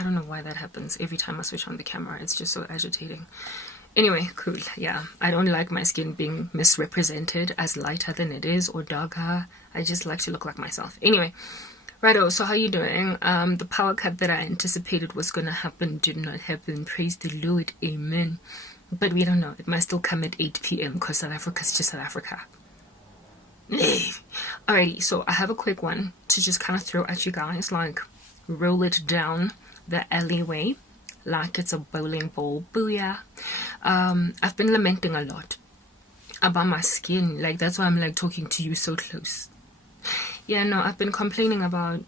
I don't know why that happens every time I switch on the camera. It's just so agitating. Anyway, cool. Yeah, I don't like my skin being misrepresented as lighter than it is or darker. I just like to look like myself. Anyway, righto, so how you doing? The power cut that I anticipated was gonna happen did not happen. Praise the Lord. Amen. But we don't know. It might still come at 8 p.m. because South Africa's just South Africa. Alrighty, so I have a quick one to just kind of throw at you guys, like roll it down the alleyway like it's a bowling ball. Booyah. I've been lamenting a lot about my skin. Like, that's why I'm like talking to you so close. Yeah, no, I've been complaining about,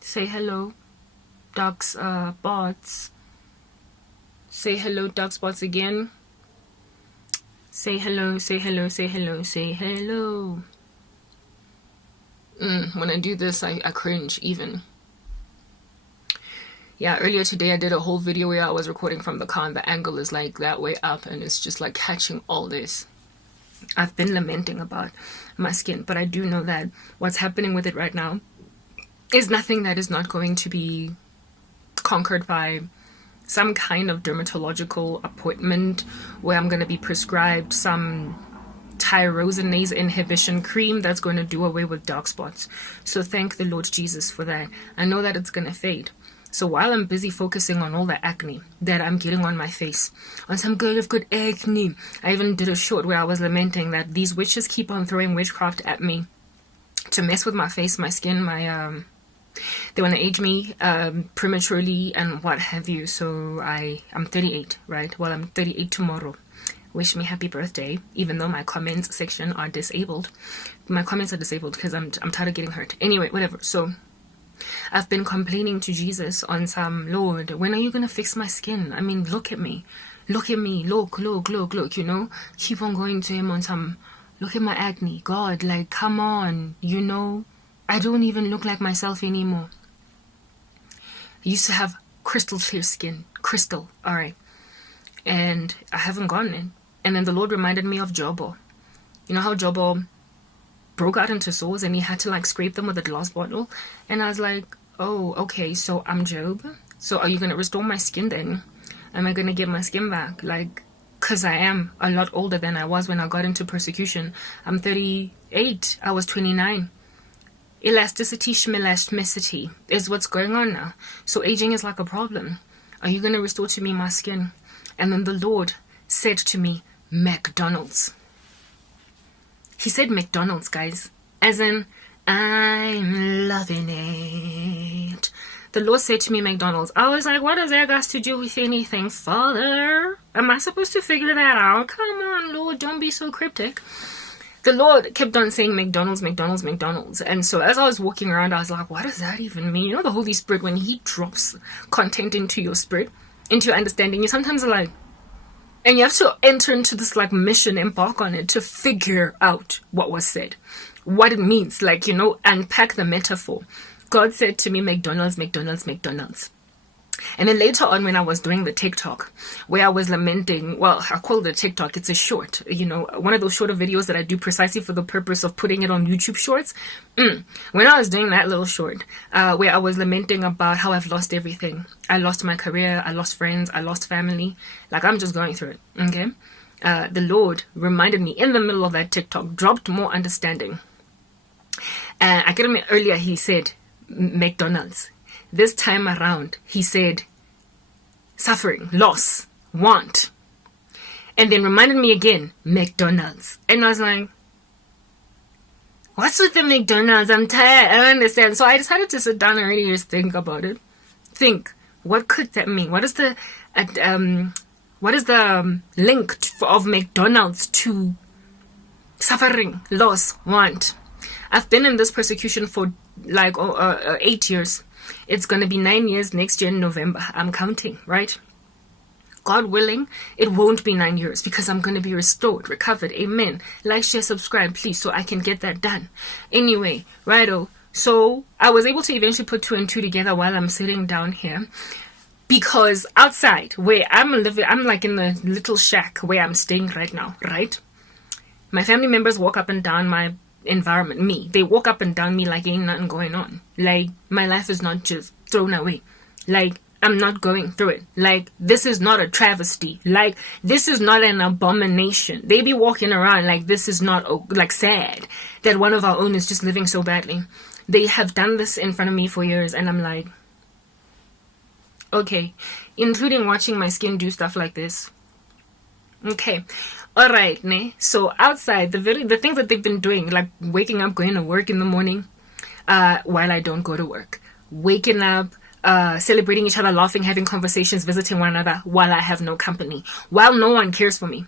say hello, dark spots. Say hello, dark spots again. Say hello, say hello, say hello, say hello. When I do this, I cringe even. Yeah, earlier today I did a whole video where I was recording from the car and the angle is like that way up and it's just like catching all this. I've been lamenting about my skin, but I do know that what's happening with it right now is nothing that is not going to be conquered by some kind of dermatological appointment where I'm going to be prescribed some tyrosinase inhibition cream that's going to do away with dark spots. So thank the Lord Jesus for that. I know that it's going to fade. So while I'm busy focusing on all the acne that I'm getting on my face, on some girl of good acne, I even did a short where I was lamenting that these witches keep on throwing witchcraft at me to mess with my face, my skin, my they want to age me prematurely and what have you. So I'm 38, right? Well, I'm 38 tomorrow. Wish me happy birthday, even though my comments section are disabled. My comments are disabled because I'm tired of getting hurt. Anyway, whatever. So I've been complaining to Jesus on some, Lord, when are you going to fix my skin? I mean, look at me. Look at me. Look, you know? Keep on going to him on some, look at my acne. God, like, come on, you know? I don't even look like myself anymore. I used to have crystal clear skin. Crystal, alright. And I haven't gotten it. And then the Lord reminded me of Jobo. You know how Jobo broke out into sores and he had to like scrape them with a glass bottle? And I was like, oh, okay, so I'm Job. So are you going to restore my skin then? Am I going to get my skin back? Like, because I am a lot older than I was when I got into persecution. I'm 38. I was 29. Elasticity, schmelasticity is what's going on now. So aging is like a problem. Are you going to restore to me my skin? And then the Lord said to me, McDonald's. He said McDonald's, guys. As in, I'm loving it. The Lord said to me McDonald's. I was like, what does that got to do with anything, Father? Am I supposed to figure that out? Come on, Lord, don't be so cryptic. The Lord kept on saying McDonald's, McDonald's, McDonald's. And so as I was walking around, I was like, what does that even mean? You know, the Holy Spirit, when he drops content into your spirit, into your understanding, you sometimes are like, and you have to enter into this like mission, embark on it to figure out what was said, what it means, like, you know, unpack the metaphor. God said to me, McDonald's, McDonald's, McDonald's. And then later on when I was doing the TikTok, where I was lamenting, well, I call it a TikTok, it's a short, you know, one of those shorter videos that I do precisely for the purpose of putting it on YouTube Shorts. When I was doing that little short, where I was lamenting about how I've lost everything. I lost my career, I lost friends, I lost family. Like, I'm just going through it, okay? The Lord reminded me in the middle of that TikTok, dropped more understanding. I get him earlier, he said, McDonald's. This time around, he said, suffering, loss, want. And then reminded me again, McDonald's. And I was like, what's with the McDonald's? I'm tired. I don't understand. So I decided to sit down and really just think about it. Think, what could that mean? What is the link of McDonald's to suffering, loss, want? I've been in this persecution for like 8 years. It's going to be 9 years next year in November. I'm counting, right? God willing, it won't be 9 years because I'm going to be restored, recovered. Amen. Like, share, subscribe, please, so I can get that done. Anyway, righto. So I was able to eventually put 2 and 2 together while I'm sitting down here. Because outside where I'm living, I'm like in a little shack where I'm staying right now, right? My family members walk up and down. My environment, me. They walk up and down me like ain't nothing going on. Like, my life is not just thrown away. Like, I'm not going through it. Like, this is not a travesty. Like, this is not an abomination. They be walking around like this is not, like, sad that one of our own is just living so badly. They have done this in front of me for years, and I'm like, okay. Including watching my skin do stuff like this. Okay. All right, ne? So outside, the things that they've been doing, like waking up, going to work in the morning, while I don't go to work. Waking up, celebrating each other, laughing, having conversations, visiting one another while I have no company, while no one cares for me.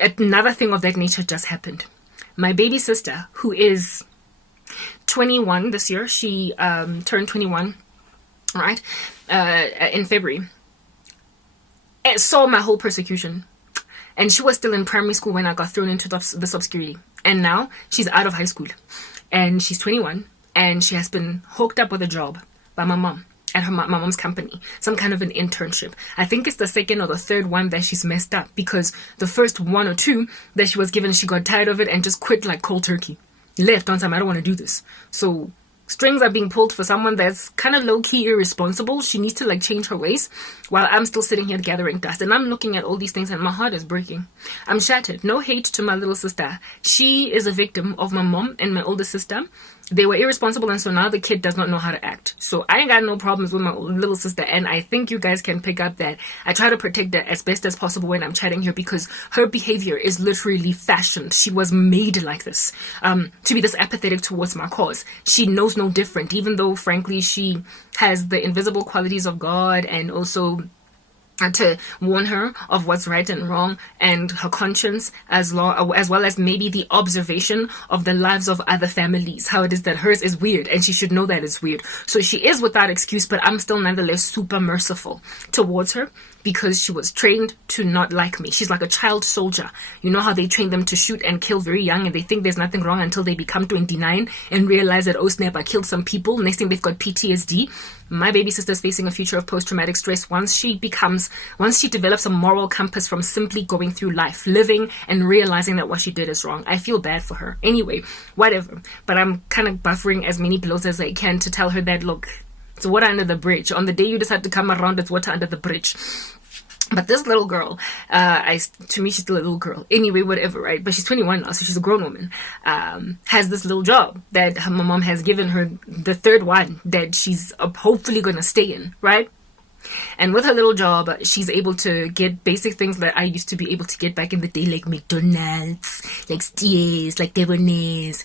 Another thing of that nature just happened. My baby sister, who is 21 this year, she turned 21, right, in February, saw my whole persecution. And she was still in primary school when I got thrown into this obscurity. And now she's out of high school. And she's 21. And she has been hooked up with a job by my mom at my mom's company. Some kind of an internship. I think it's the second or the third one that she's messed up. Because the first one or two that she was given, she got tired of it and just quit like cold turkey. Left on time. I don't want to do this. So strings are being pulled for someone that's kind of low-key irresponsible. She needs to like change her ways while I'm still sitting here gathering dust. And I'm looking at all these things and my heart is breaking. I'm shattered. No hate to my little sister. She is a victim of my mom and my older sister. They were irresponsible, and so now the kid does not know how to act. So I ain't got no problems with my little sister, and I think you guys can pick up that I try to protect her as best as possible when I'm chatting here, because her behavior is literally fashioned. She was made like this, to be this apathetic towards my cause. She knows no different, even though, frankly, she has the invisible qualities of God, and also to warn her of what's right and wrong, and her conscience, as well as maybe the observation of the lives of other families, how it is that hers is weird and she should know that it's weird. So she is without excuse, but I'm still nonetheless super merciful towards her, because she was trained to not like me. She's like a child soldier. You know how they train them to shoot and kill very young, and they think there's nothing wrong until they become 29 and realize that, oh snap, I killed some people. Next thing, they've got PTSD. My baby sister's facing a future of post-traumatic stress once she develops a moral compass from simply going through life, living and realizing that what she did is wrong. I feel bad for her. Anyway, whatever. But I'm kind of buffering as many blows as I can to tell her that, look, it's water under the bridge. On the day you decide to come around, it's water under the bridge. But this little girl, to me, she's still a little girl. Anyway, whatever, right? But she's 21 now, so she's a grown woman. Has this little job that my mom has given her, the third one that she's hopefully going to stay in, right? And with her little job, she's able to get basic things that I used to be able to get back in the day, like McDonald's, like Steers, like Debonair's,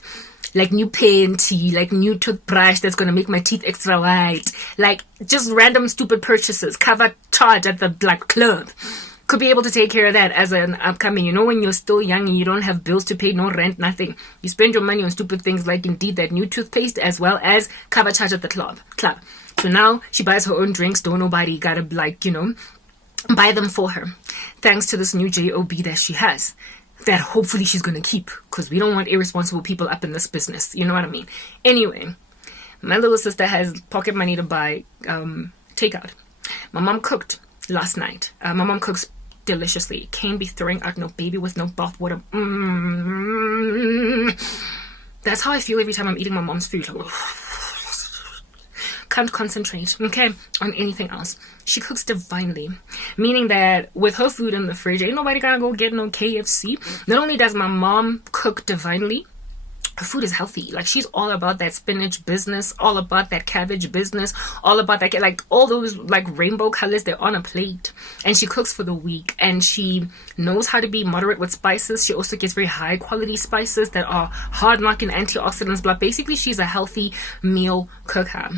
like new panty, like new toothbrush that's gonna make my teeth extra white, like just random stupid purchases, cover charge at the like club. Could be able to take care of that as an upcoming, you know, when you're still young and you don't have bills to pay, no rent, nothing. You spend your money on stupid things like indeed that new toothpaste, as well as cover charge at the club. So now she buys her own drinks, don't nobody gotta like, you know, buy them for her. Thanks to this new job that she has, that hopefully she's going to keep, because we don't want irresponsible people up in this business. You know what I mean? Anyway, my little sister has pocket money to buy takeout. My mom cooked last night. My mom cooks deliciously. Can't be throwing out no baby with no bath water. That's how I feel every time I'm eating my mom's food. Like, can't concentrate, okay, on anything else. She cooks divinely, meaning that with her food in the fridge, ain't nobody gotta go get no KFC. Not only does my mom cook divinely, her food is healthy. Like, she's all about that spinach business, all about that cabbage business, all about that, like all those like rainbow colors, they're on a plate. And she cooks for the week, and she knows how to be moderate with spices. She also gets very high quality spices that are hard knocking antioxidants. But basically, she's a healthy meal cooker.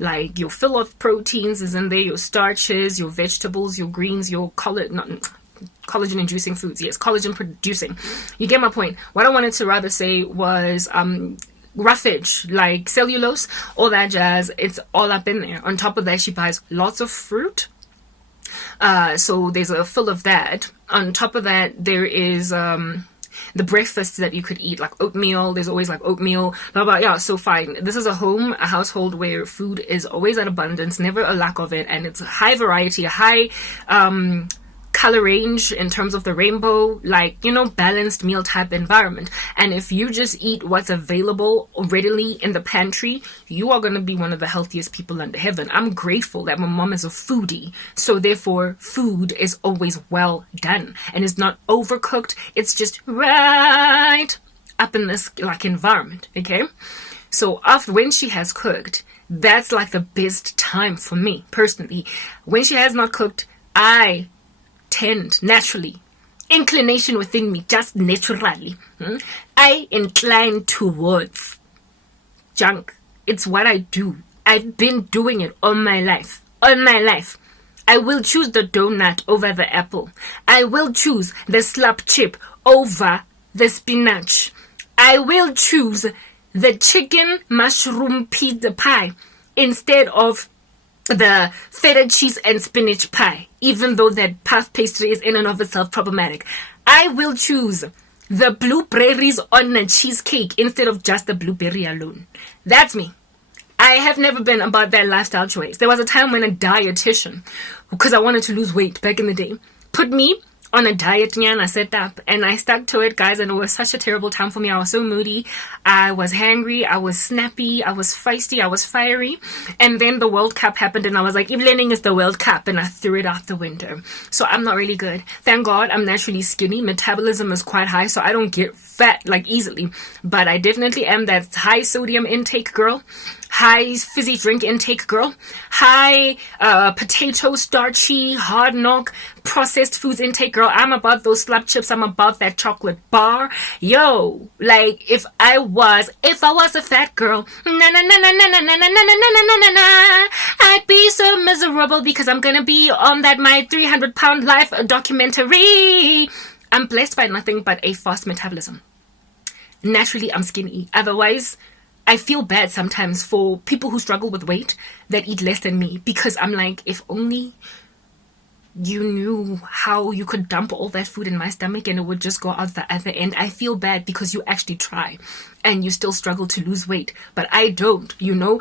Like, your fill of proteins is in there, your starches, your vegetables, your greens, your collagen inducing foods. Yes, collagen producing. You get my point. What I wanted to rather say was roughage, like cellulose, all that jazz. It's all up in there. On top of that, she buys lots of fruit. So there's a fill of that. On top of that, there is the breakfasts that you could eat, like oatmeal. There's always like oatmeal, blah blah. Yeah, so fine. This is a household where food is always at abundance, never a lack of it, and it's a high variety, a high color range in terms of the rainbow, like, you know, balanced meal type environment. And if you just eat what's available readily in the pantry, you are going to be one of the healthiest people under heaven. I'm grateful that my mom is a foodie, so therefore food is always well done and it's not overcooked. It's just right up in this like environment. Okay, so after when she has cooked, that's like the best time for me personally. When she has not cooked, I tend naturally, inclination within me, just naturally, I incline towards junk. It's what I do. I've been doing it all my life. All my life. I will choose the donut over the apple. I will choose the slap chip over the spinach. I will choose the chicken mushroom pizza pie instead of the feta cheese and spinach pie, even though that puff pastry is in and of itself problematic. I will choose the blueberries on a cheesecake instead of just the blueberry alone. That's me. I have never been about that lifestyle choice. There was a time when a dietitian, because I wanted to lose weight back in the day, put me on a diet and I set up and I stuck to it, guys, and it was such a terrible time for me. I was so moody, I was hangry, I was snappy, I was feisty, I was fiery. And then the World Cup happened and I was like, evening is the World Cup, and I threw it out the window. So I'm not really good. Thank God I'm naturally skinny. Metabolism is quite high, so I don't get fat like easily, but I definitely am that high sodium intake girl, high fizzy drink intake girl, high potato starchy hard knock processed foods intake girl. I'm about those slap chips. I'm about that chocolate bar. Yo, like if I was a fat girl, I'd be so miserable because I'm gonna be on that My 300-Pound Life documentary. I'm blessed by nothing but a fast metabolism. Naturally, I'm skinny. Otherwise, I feel bad sometimes for people who struggle with weight that eat less than me, because I'm like, if only you knew how you could dump all that food in my stomach and it would just go out the other end. I feel bad because you actually try and you still struggle to lose weight, but I don't, you know.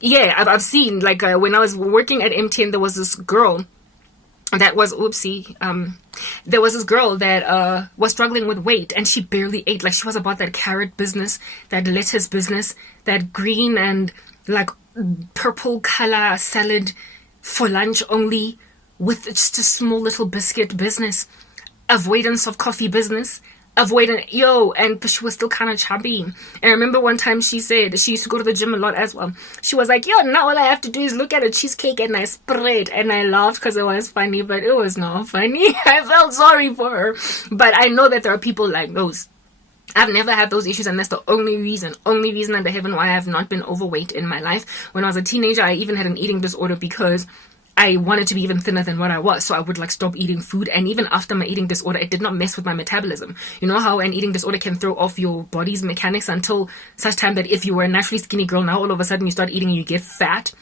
Yeah, I've seen, like when I was working at MTN, there was this girl that was there was this girl that was struggling with weight and she barely ate. Like, she was about that carrot business, that lettuce business, that green and like purple color salad for lunch only, with just a small little biscuit business, avoidance of coffee business, and she was still kind of chubby. And I remember one time she said she used to go to the gym a lot as well. She was like, now all I have to do is look at a cheesecake and I spread. And I laughed because it was funny, but it was not funny. I felt sorry for her. But I know that there are people like those. I've never had those issues, and that's the only reason under heaven why I have not been overweight in my life. When I was a teenager, I even had an eating disorder because I wanted to be even thinner than what I was, so I would like stop eating food. And even after my eating disorder, it did not mess with my metabolism. You know how an eating disorder can throw off your body's mechanics until such time that if you were a naturally skinny girl, now all of a sudden you start eating and you get fat.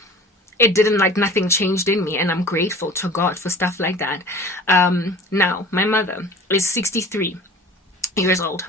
It didn't, like, nothing changed in me, and I'm grateful to God for stuff like that. Now, my mother is 63 years old.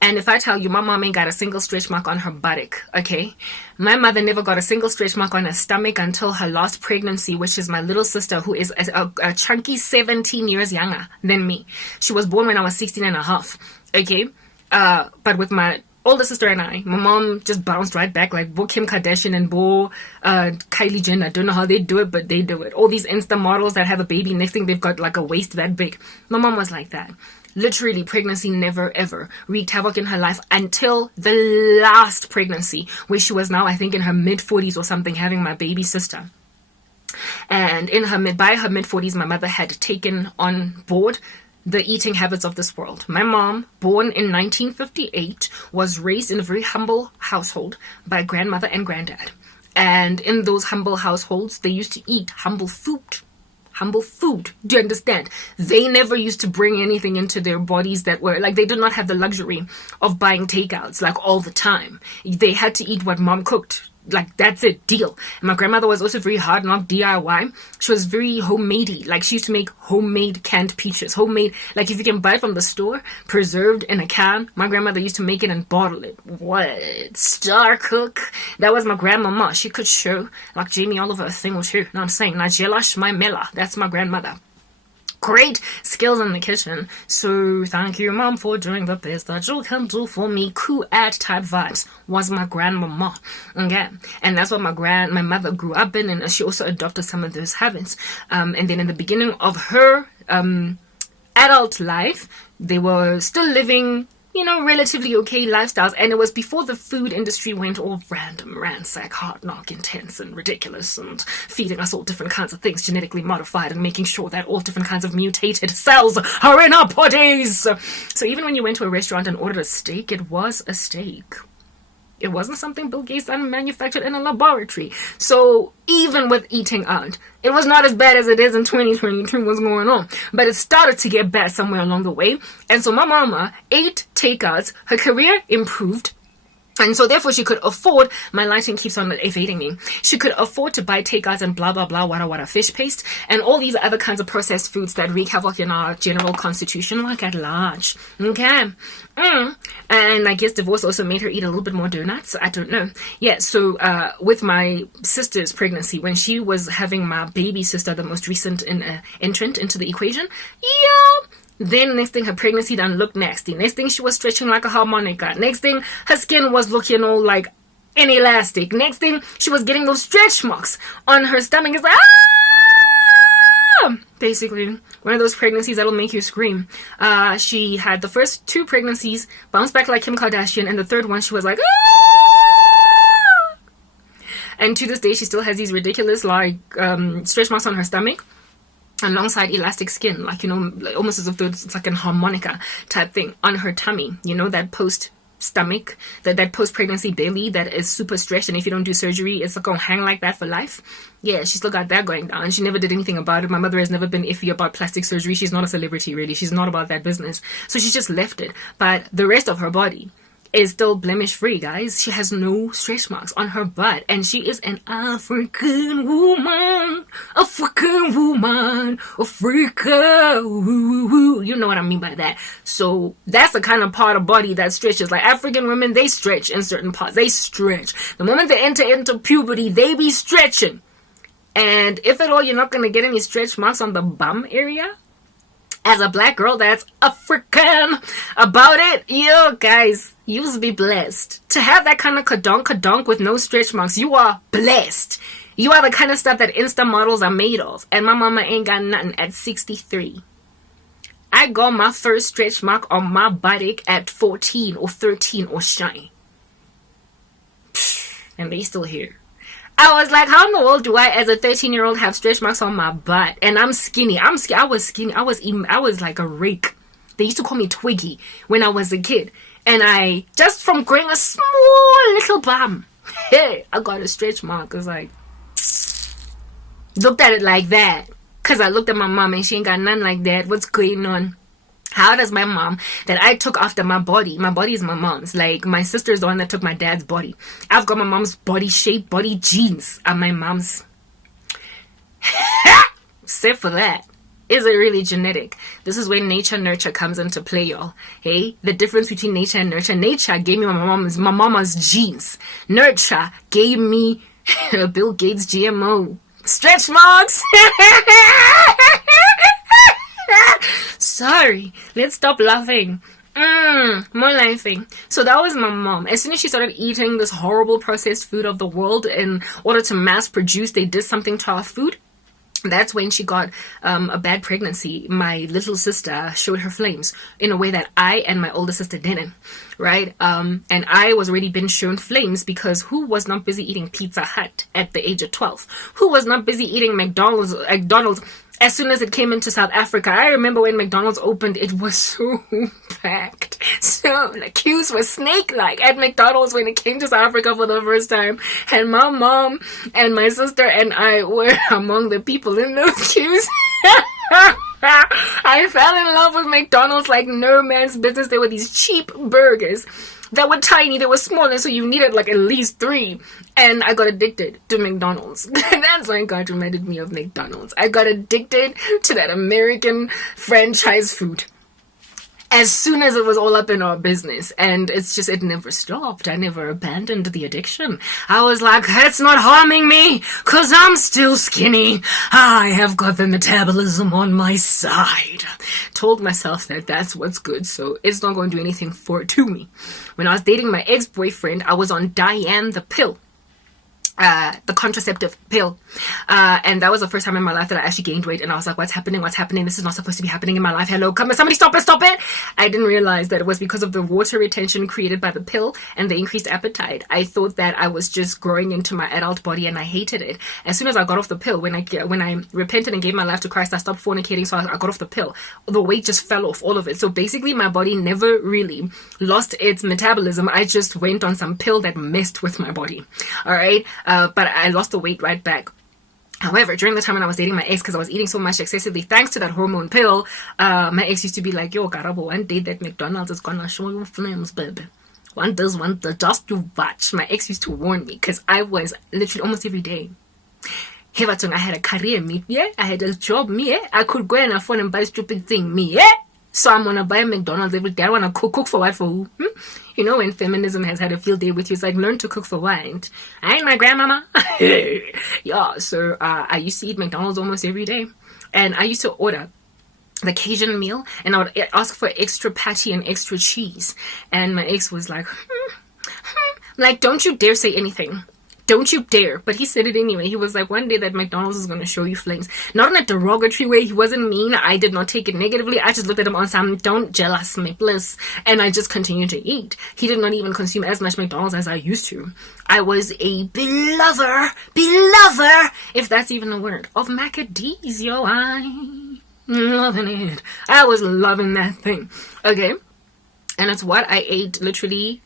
And if I tell you, my mom ain't got a single stretch mark on her buttock, okay? My mother never got a single stretch mark on her stomach until her last pregnancy, which is my little sister, who is a chunky 17 years younger than me. She was born when I was 16 and a half, okay? But with my older sister and I, my mom just bounced right back like Bo Kim Kardashian and Bo Kylie Jenner. I don't know how they do it, but they do it. All these Insta models that have a baby, next thing they've got like a waist that big. My mom was like that. Literally, pregnancy never ever wreaked havoc in her life until the last pregnancy, where she was now, I think, in her mid-40s or something, having my baby sister. And by her mid-40s, my mother had taken on board the eating habits of this world. My mom, born in 1958, was raised in a very humble household by grandmother and granddad. And in those humble households, they used to eat humble food. Do you understand? They never used to bring anything into their bodies that were like, they did not have the luxury of buying takeouts like all the time. They had to eat what mom cooked. Like, that's it, deal. And my grandmother was also very hard, not DIY. She was very homemadey. Like, she used to make homemade canned peaches. Homemade, like, if you can buy it from the store, preserved in a can, my grandmother used to make it and bottle it. What? Star cook? That was my grandmama. She could show, like Jamie Oliver, a thing with her. You know what I'm saying? Nigella Shmaimela. That's my grandmother. great skills in the kitchen. So thank you, Mom, for doing the best that you can do for me. Cool at type vibes was my grandmama. Okay. And that's what my mother grew up in, and she also adopted some of those habits. And then in the beginning of her adult life, they were still living, you know, relatively okay lifestyles, and it was before the food industry went all random, ransack, hard knock, intense, and ridiculous, and feeding us all different kinds of things genetically modified, and making sure that all different kinds of mutated cells are in our bodies. So even when you went to a restaurant and ordered a steak, it was a steak. It wasn't something Bill Gates manufactured in a laboratory. So even with eating out, it was not as bad as it is in 2022. What's going on? But it started to get bad somewhere along the way. And so my mama ate takeouts. Her career improved. And so therefore she could afford, my lighting keeps on evading me, she could afford to buy takeouts and blah, blah, blah, wada, fish paste, and all these other kinds of processed foods that wreak havoc in our general constitution, like at large. Okay. And I guess divorce also made her eat a little bit more donuts. I don't know. Yeah, so with my sister's pregnancy, when she was having my baby sister, the most recent entrant into the equation, yeah, then next thing her pregnancy done looked nasty. Next thing she was stretching like a harmonica. Next thing her skin was looking all like inelastic. Next thing she was getting those stretch marks on her stomach. It's like, ah! Basically, one of those pregnancies that'll make you scream. She had the first 2 pregnancies, bounced back like Kim Kardashian, and the third one she was like, ah! And to this day she still has these ridiculous like stretch marks on her stomach, alongside elastic skin, like, you know, almost as if it's like a harmonica type thing on her tummy, you know, that post stomach, that post pregnancy belly that is super stretched, and if you don't do surgery it's gonna hang like that for life. Yeah, she still got that going down. She never did anything about it. My mother has never been iffy about plastic surgery. She's not a celebrity, really. She's not about that business, so she just left it. But the rest of her body is still blemish free, guys. She has no stretch marks on her butt, and she is an African woman. Africa, you know what I mean by that. So that's the kind of part of body that stretches. Like African women, they stretch in certain parts. They stretch. The moment they enter into puberty, they be stretching. And if at all you're not gonna get any stretch marks on the bum area, as a black girl that's African about it, yo, guys, you'll be blessed. To have that kind of kadonk with no stretch marks, you are blessed. You are the kind of stuff that Insta models are made of. And my mama ain't got nothing at 63. I got my first stretch mark on my buttock at 14 or 13 or shine. And they still here. I was like, how in the world do I, as a 13-year-old, have stretch marks on my butt? And I'm skinny. I was skinny. I was like a rake. They used to call me Twiggy when I was a kid. And I, just from growing a small little bum, hey, I got a stretch mark. I was like, looked at it like that. Because I looked at my mom and she ain't got none like that. What's going on? How does my mom, that I took after my body is my mom's. Like, my sister's the one that took my dad's body. I've got my mom's body shape, body genes are my mom's. Except for that, is it really genetic? This is where nature nurture comes into play, y'all. Hey, the difference between nature and nurture. Nature gave me my mama's genes. Nurture gave me Bill Gates GMO stretch marks. Sorry, let's stop laughing. More laughing. So that was my mom. As soon as she started eating this horrible processed food of the world in order to mass produce, they did something to our food. That's when she got a bad pregnancy. My little sister showed her flames in a way that I and my older sister didn't, right? And I was already been shown flames because who was not busy eating Pizza Hut at the age of 12? Who was not busy eating McDonald's as soon as it came into South Africa? I remember when McDonald's opened, it was so packed. So the queues were snake-like at McDonald's when it came to South Africa for the first time. And my mom and my sister and I were among the people in those queues. I fell in love with McDonald's like no man's business. There were these cheap burgers that were tiny, they were small, and so you needed like at least 3. And I got addicted to McDonald's. That's why God reminded me of McDonald's. I got addicted to that American franchise food. as soon as it was all up in our business. And it's just, it never stopped. I never abandoned the addiction. I was like, it's not harming me because I'm still skinny. I have got the metabolism on my side. Told myself that that's what's good, so it's not going to do anything to me. When I was dating my ex-boyfriend, I was on Diane the pill. The contraceptive pill. And that was the first time in my life that I actually gained weight. And I was like, what's happening? What's happening? This is not supposed to be happening in my life. Hello, come on, somebody stop it. I didn't realize that it was because of the water retention created by the pill and the increased appetite. I thought that I was just growing into my adult body and I hated it. As soon as I got off the pill, when I repented and gave my life to Christ, I stopped fornicating. So I got off the pill. The weight just fell off, all of it. So basically my body never really lost its metabolism. I just went on some pill that messed with my body. All right. But I lost the weight right back. However, during the time when I was dating my ex, because I was eating so much excessively thanks to that hormone pill, my ex used to be like, yo, Karabo, one day that McDonald's is gonna show you flames, baby. One does, just you watch. My ex used to warn me because I was literally almost every day. I had a career, me, yeah. I had a job, me, yeah. I could go and afford and buy stupid thing, me, yeah. So I'm gonna buy McDonald's every day. I wanna cook for what? For who? You know, when feminism has had a field day with you, it's like, learn to cook for what? I ain't my grandmama. Yeah, so I used to eat McDonald's almost every day. And I used to order the Cajun meal, and I would ask for extra patty and extra cheese. And my ex was like, like, don't you dare say anything. Don't you dare. But he said it anyway. He was like, one day that McDonald's is going to show you flames. Not in a derogatory way. He wasn't mean. I did not take it negatively. I just looked at him on some, don't jealous me, bliss. And I just continued to eat. He did not even consume as much McDonald's as I used to. I was a belover, if that's even a word, of macadamia, yo. I'm loving it. I was loving that thing. Okay. And it's what I ate literally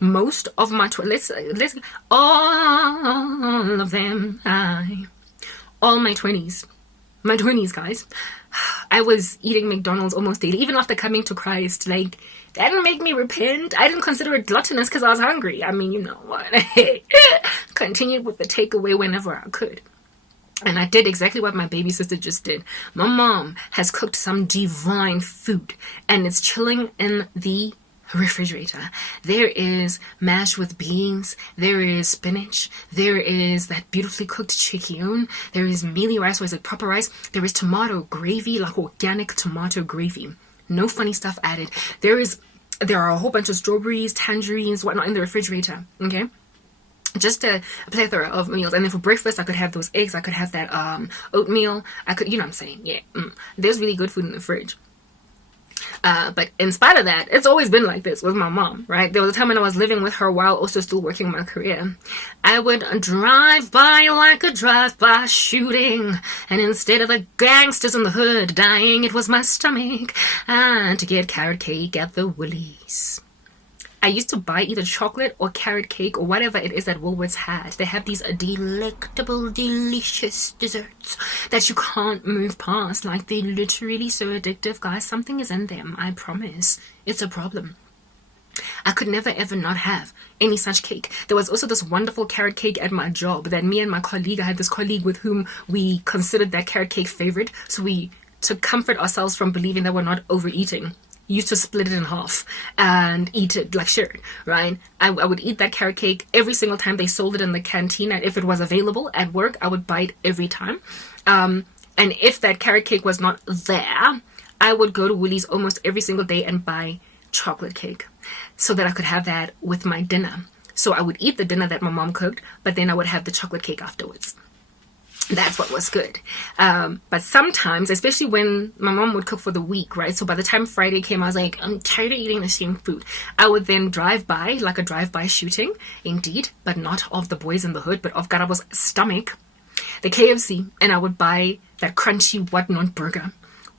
most of my let's all of them. All my 20s, guys, I was eating McDonald's almost daily, even after coming to Christ. Like, that didn't make me repent. I didn't consider it gluttonous because I was hungry. I mean, you know what? Continued with the takeaway whenever I could. And I did exactly what my baby sister just did. My mom has cooked some divine food, and it's chilling in the refrigerator. There is mash with beans, there is spinach, there is that beautifully cooked chicken, there is mealy rice, or is it proper rice? There is tomato gravy, like organic tomato gravy. No funny stuff added. There are a whole bunch of strawberries, tangerines, whatnot in the refrigerator. Okay, just a plethora of meals. And then for breakfast, I could have those eggs, I could have that oatmeal, I could, you know what I'm saying? Yeah, there's really good food in the fridge. But in spite of that, it's always been like this with my mom, right? There was a time when I was living with her while also still working my career. I would drive by like a drive-by shooting, and instead of the gangsters in the hood dying, it was my stomach. And to get carrot cake at the Woolies. I used to buy either chocolate or carrot cake or whatever it is that Woolworths has. They have these delectable, delicious desserts that you can't move past. Like, they're literally so addictive, guys. Something is in them, I promise. It's a problem. I could never ever not have any such cake. There was also this wonderful carrot cake at my job that me and my colleague, I had this colleague with whom we considered that carrot cake favorite. So we, to comfort ourselves from believing that we're not overeating, used to split it in half and eat it like sure, right? I would eat that carrot cake every single time they sold it in the canteen, and if it was available at work, I would buy it every time. And if that carrot cake was not there, I would go to Woolies almost every single day and buy chocolate cake so that I could have that with my dinner. So I would eat the dinner that my mom cooked, but then I would have the chocolate cake afterwards. That's what was good. But sometimes, especially when my mom would cook for the week, right? So by the time Friday came, I was like, I'm tired of eating the same food. I would then drive by, like a drive-by shooting, indeed, but not of the boys in the hood, but of Garabo's stomach, the KFC, and I would buy that crunchy whatnot burger.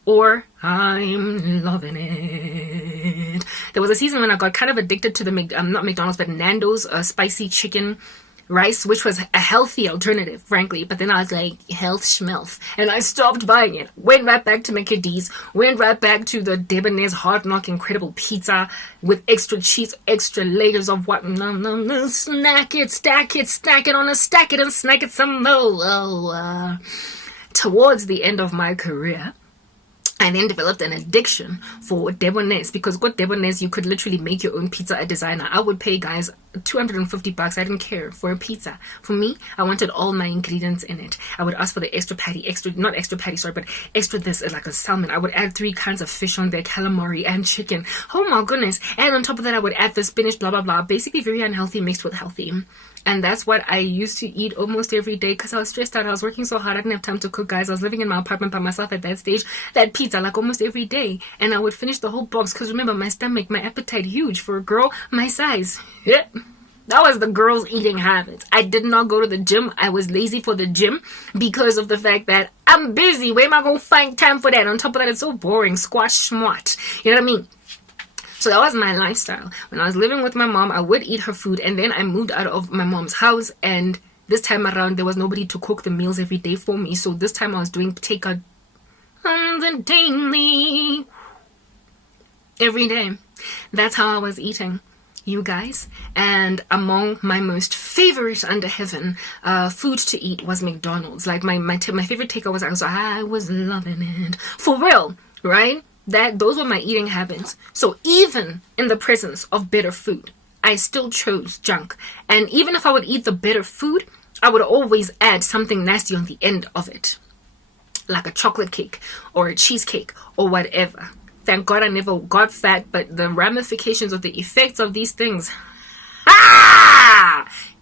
Or I'm loving it. There was a season when I got kind of addicted to the, not McDonald's, but Nando's spicy chicken rice, which was a healthy alternative, frankly. But then I was like, health schmelth. And I stopped buying it. Went right back to McD's. Went right back to the Debonair's Hard Knock Incredible Pizza with extra cheese, extra layers of what? No. Snack it, stack it on a stack it and snack it some more. Towards the end of my career, I then developed an addiction for debonaise, because with debonaise you could literally make your own pizza. A designer, I would pay guys $250. I didn't care for a pizza. For me, I wanted all my ingredients in it. I would ask for the extra patty, not extra patty, sorry, but extra this, like a salmon. I would add 3 kinds of fish on there, calamari and chicken. Oh my goodness. And on top of that, I would add the spinach, blah blah blah. Basically very unhealthy mixed with healthy. And that's what I used to eat almost every day, because I was stressed out. I was working so hard. I didn't have time to cook, guys. I was living in my apartment by myself at that stage. That pizza, like almost every day. And I would finish the whole box, because remember, my stomach, my appetite, huge for a girl my size. That was the girl's eating habits. I did not go to the gym. I was lazy for the gym because of the fact that I'm busy. Where am I going to find time for that? On top of that, it's so boring. Squash, smart. You know what I mean? So that was my lifestyle. When I was living with my mom, I would eat her food, and then I moved out of my mom's house, and this time around there was nobody to cook the meals every day for me. So this time I was doing takeout on the daily, every day. That's how I was eating, you guys. And among my most favorite under heaven food to eat was McDonald's. Like my favorite takeout was, I was loving it for real, right? Those were my eating habits. So even in the presence of better food, I still chose junk. And even if I would eat the better food, I would always add something nasty on the end of it, like a chocolate cake or a cheesecake or whatever. Thank God I never got fat, but the ramifications of the effects of these things,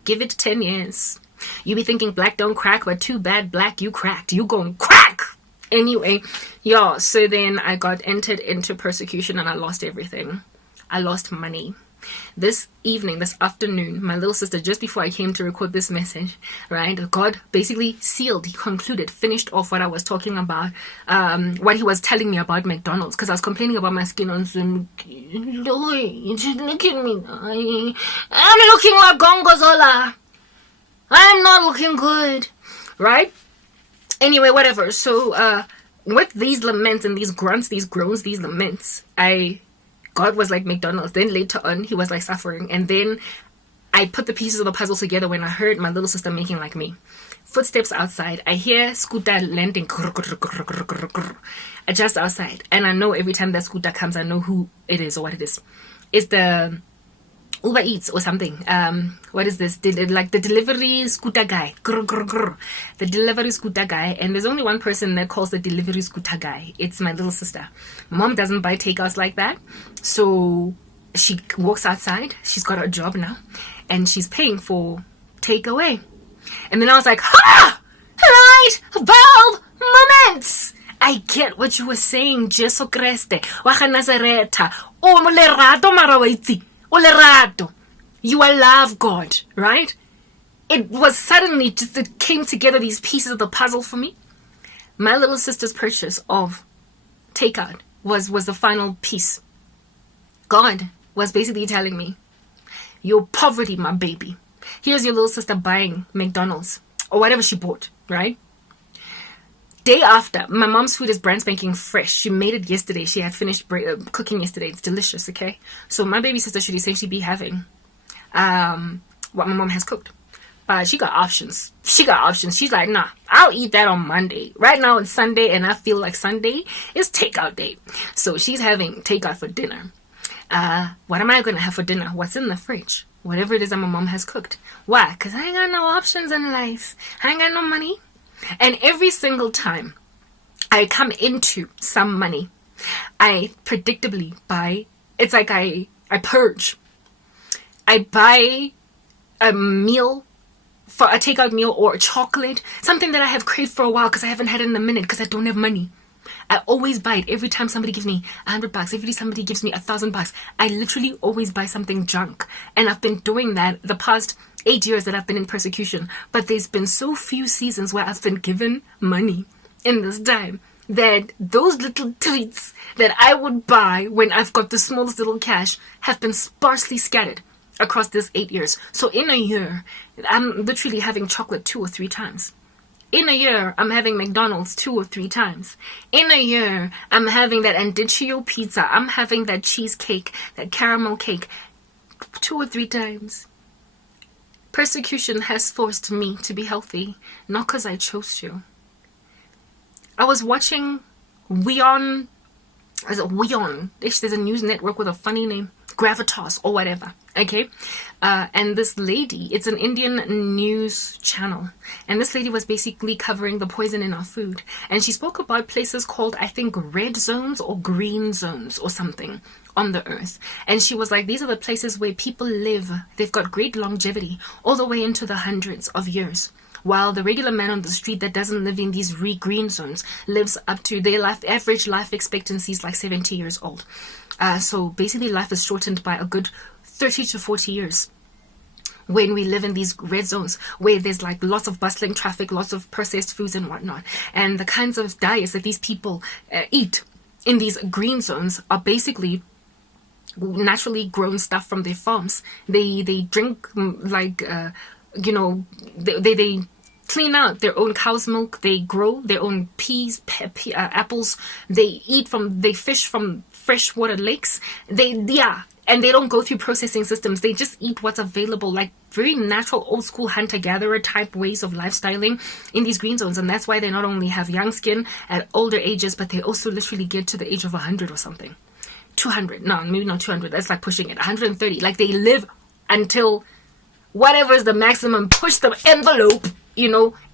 give it 10 years. You be thinking black don't crack, but too bad black, you cracked. You gon' crack! Anyway, yeah, so then I got entered into persecution and I lost everything. I lost money. This afternoon, my little sister, just before I came to record this message, right, God basically sealed, he concluded, finished off what I was talking about, what he was telling me about McDonald's, because I was complaining about my skin on Zoom. Look at me. I'm looking like Gongozola. I'm not looking good, right? Anyway, whatever. So with these laments and these grunts, these groans, these laments, God was like McDonald's. Then later on, he was like suffering. And then I put the pieces of the puzzle together when I heard my little sister making like me. Footsteps outside. I hear scooter landing just outside. And I know every time that scooter comes, I know who it is or what it is. It's the Uber Eats or something. What is this? Like the delivery scooter guy. The delivery scooter guy. And there's only one person that calls the delivery scooter guy. It's my little sister. Mom doesn't buy takeouts like that. So she walks outside. She's got a job now. And she's paying for takeaway. And then I was like, light bulb moments. I get what you were saying, Jesu Christe. Wacha Nazareta. O lerato marawaiti. You are love, God, right? It was suddenly just, it came together, these pieces of the puzzle for me. My little sister's purchase of takeout was the final piece. God was basically telling me, your poverty, my baby. Here's your little sister buying McDonald's or whatever she bought, right? Day after, my mom's food is brand spanking fresh. She made it yesterday. She had finished cooking yesterday. It's delicious, okay? So my baby sister should essentially be having what my mom has cooked. But she got options. She's like, nah, I'll eat that on Monday. Right now it's Sunday, and I feel like Sunday is takeout day. So she's having takeout for dinner. What am I going to have for dinner? What's in the fridge? Whatever it is that my mom has cooked. Why? Because I ain't got no options in life. I ain't got no money. And every single time I come into some money, I predictably buy, it's like I purge. I buy a meal, for a takeout meal or a chocolate, something that I have craved for a while because I haven't had it in a minute because I don't have money. I always buy it every time somebody gives me $100, every time somebody gives me $1,000. I literally always buy something junk. And I've been doing that the past 8 years that I've been in persecution. But there's been so few seasons where I've been given money in this time that those little treats that I would buy when I've got the smallest little cash have been sparsely scattered across this 8 years. So in a year, I'm literally having chocolate 2 or 3 times. In a year, I'm having McDonald's 2 or 3 times. In a year, I'm having that andicchio pizza. I'm having that cheesecake, that caramel cake 2 or 3 times. Persecution has forced me to be healthy, not because I chose to. I was watching Weon, is it Weon? There's a news network with a funny name, Gravitas or whatever. Okay, and this lady, it's an Indian news channel, and this lady was basically covering the poison in our food, and she spoke about places called, I think, red zones or green zones or something on the earth. And she was like, these are the places where people live. They've got great longevity all the way into the hundreds of years, while the regular man on the street that doesn't live in these green zones lives up to their average life expectancy is like 70 years old. So basically life is shortened by a good 30 to 40 years when we live in these red zones where there's like lots of bustling traffic, lots of processed foods and whatnot. And the kinds of diets that these people eat in these green zones are basically naturally grown stuff from their farms. They drink they clean out their own cow's milk. They grow their own peas, apples. They fish from freshwater lakes. And they don't go through processing systems. They just eat what's available, like very natural old school hunter-gatherer type ways of lifestyling in these green zones. And that's why they not only have young skin at older ages, but they also literally get to the age of 100 or something. 200. No, maybe not 200. That's like pushing it. 130. Like they live until whatever is the maximum, push the envelope,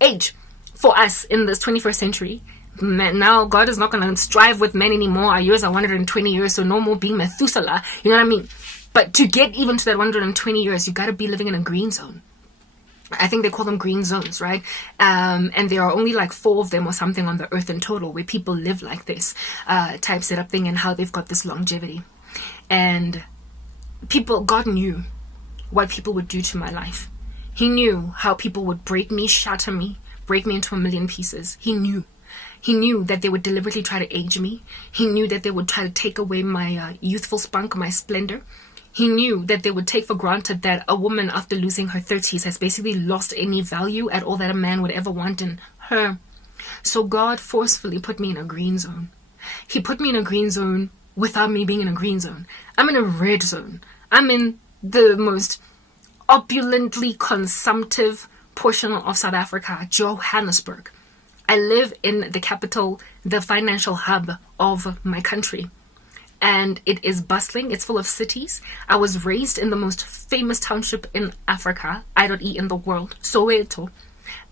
age for us in this 21st century. Now God is not going to strive with men anymore. Our years are 120 years, so no more being Methuselah. You know what I mean? But to get even to that 120 years, you got to be living in a green zone. I think they call them green zones, right? And there are only like 4 of them or something on the earth in total where people live like this type setup thing, and how they've got this longevity. And God knew what people would do to my life. He knew how people would break me, shatter me, break me into a million pieces. He knew that they would deliberately try to age me. He knew that they would try to take away my youthful spunk, my splendor. He knew that they would take for granted that a woman after losing her 30s has basically lost any value at all that a man would ever want in her. So God forcefully put me in a green zone. He put me in a green zone without me being in a green zone. I'm in a red zone. I'm in the most opulently consumptive portion of South Africa, Johannesburg. I live in the capital, the financial hub of my country. And it is bustling. It's full of cities. I was raised in the most famous township in Africa, I.E. in the world, Soweto.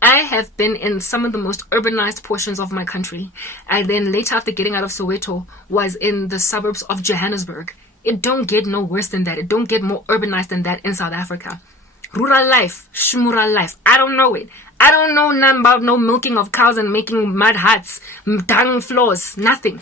I have been in some of the most urbanized portions of my country. I then later, after getting out of Soweto, was in the suburbs of Johannesburg. It don't get no worse than that. It don't get more urbanized than that in South Africa. Rural life, shmural life. I don't know it. I don't know nothing about no milking of cows and making mud huts, dung floors, nothing.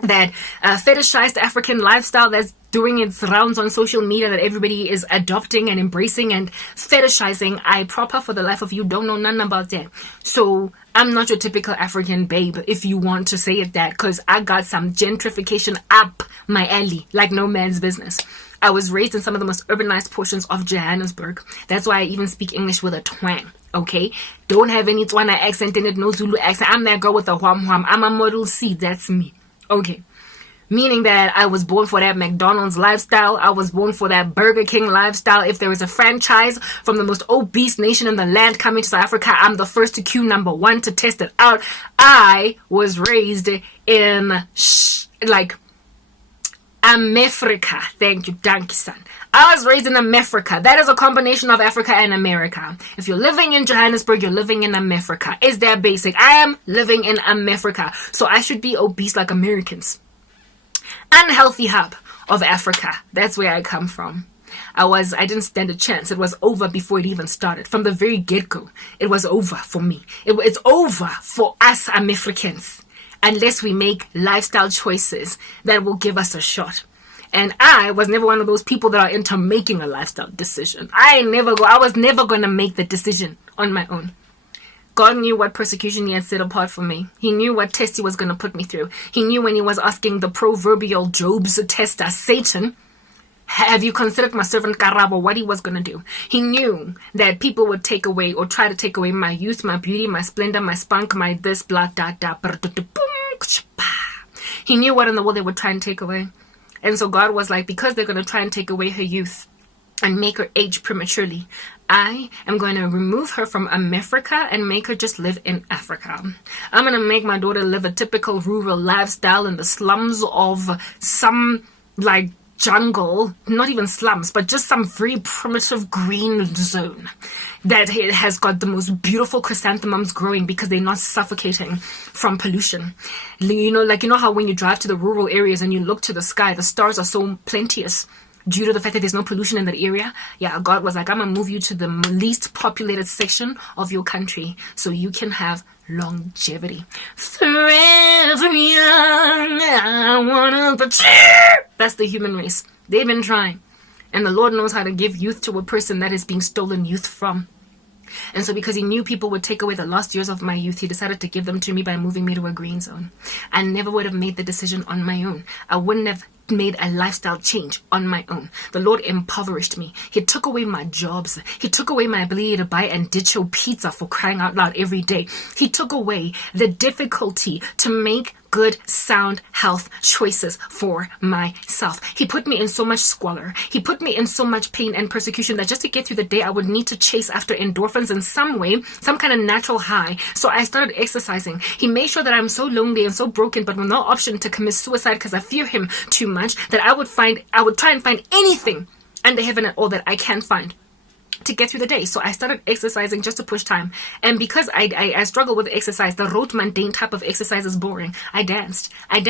That fetishized African lifestyle that's doing its rounds on social media that everybody is adopting and embracing and fetishizing. I proper for the life of you don't know nothing about that. So I'm not your typical African babe, if you want to say it that, because I got some gentrification up my alley like no man's business. I was raised in some of the most urbanized portions of Johannesburg. That's why I even speak English with a twang. Okay, don't have any Tswana accent in it, no Zulu accent. I'm that girl with the wham wham. I'm a Model C. That's me. Okay, meaning that I was born for that McDonald's lifestyle. I was born for that Burger King lifestyle. If there is a franchise from the most obese nation in the land coming to South Africa, I'm the first to queue number 1 to test it out. I was raised in America. Thank you, son. I was raised in America. That is a combination of Africa and America. If you're living in Johannesburg, you're living in America. Is that basic? I am living in America. So I should be obese like Americans. Unhealthy hub of Africa. That's where I come from. I didn't stand a chance. It was over before it even started. From the very get-go, it was over for me. It's over for us Americans. Unless we make lifestyle choices that will give us a shot. And I was never one of those people that are into making a lifestyle decision. I was never going to make the decision on my own. God knew what persecution he had set apart for me. He knew what test he was going to put me through. He knew when he was asking the proverbial Job's tester, Satan, have you considered my servant Karabo, what he was going to do? He knew that people would take away or try to take away my youth, my beauty, my splendor, my spunk, my this, blah, da, da, he knew what in the world they would try and take away. And so God was like, because they're going to try and take away her youth and make her age prematurely. I am going to remove her from America and make her just live in Africa. I'm going to make my daughter live a typical rural lifestyle in the slums of some like jungle, not even slums, but just some very primitive green zone that has got the most beautiful chrysanthemums growing because they're not suffocating from pollution. You know how when you drive to the rural areas and you look to the sky, the stars are so plenteous due to the fact that there's no pollution in that area. Yeah, God was like, I'm gonna move you to the least populated section of your country so you can have longevity. Forever young, I wanna That's the human race. They've been trying. And the Lord knows how to give youth to a person that is being stolen youth from. And so because he knew people would take away the lost years of my youth, he decided to give them to me by moving me to a green zone. I never would have made the decision on my own. I wouldn't have made a lifestyle change on my own. The Lord impoverished me. He took away my jobs. He took away my ability to buy and ditch your pizza, for crying out loud, every day. He took away the difficulty to make good, sound health choices for myself. He put me in so much squalor. He put me in so much pain and persecution that just to get through the day, I would need to chase after endorphins in some way, some kind of natural high. So I started exercising. He made sure that I'm so lonely and so broken, but with no option to commit suicide because I fear him too much, that I would try and find anything under heaven at all that I can find to get through the day. So I started exercising just to push time. And because I struggle with exercise, the rote mundane type of exercise is boring. I danced. I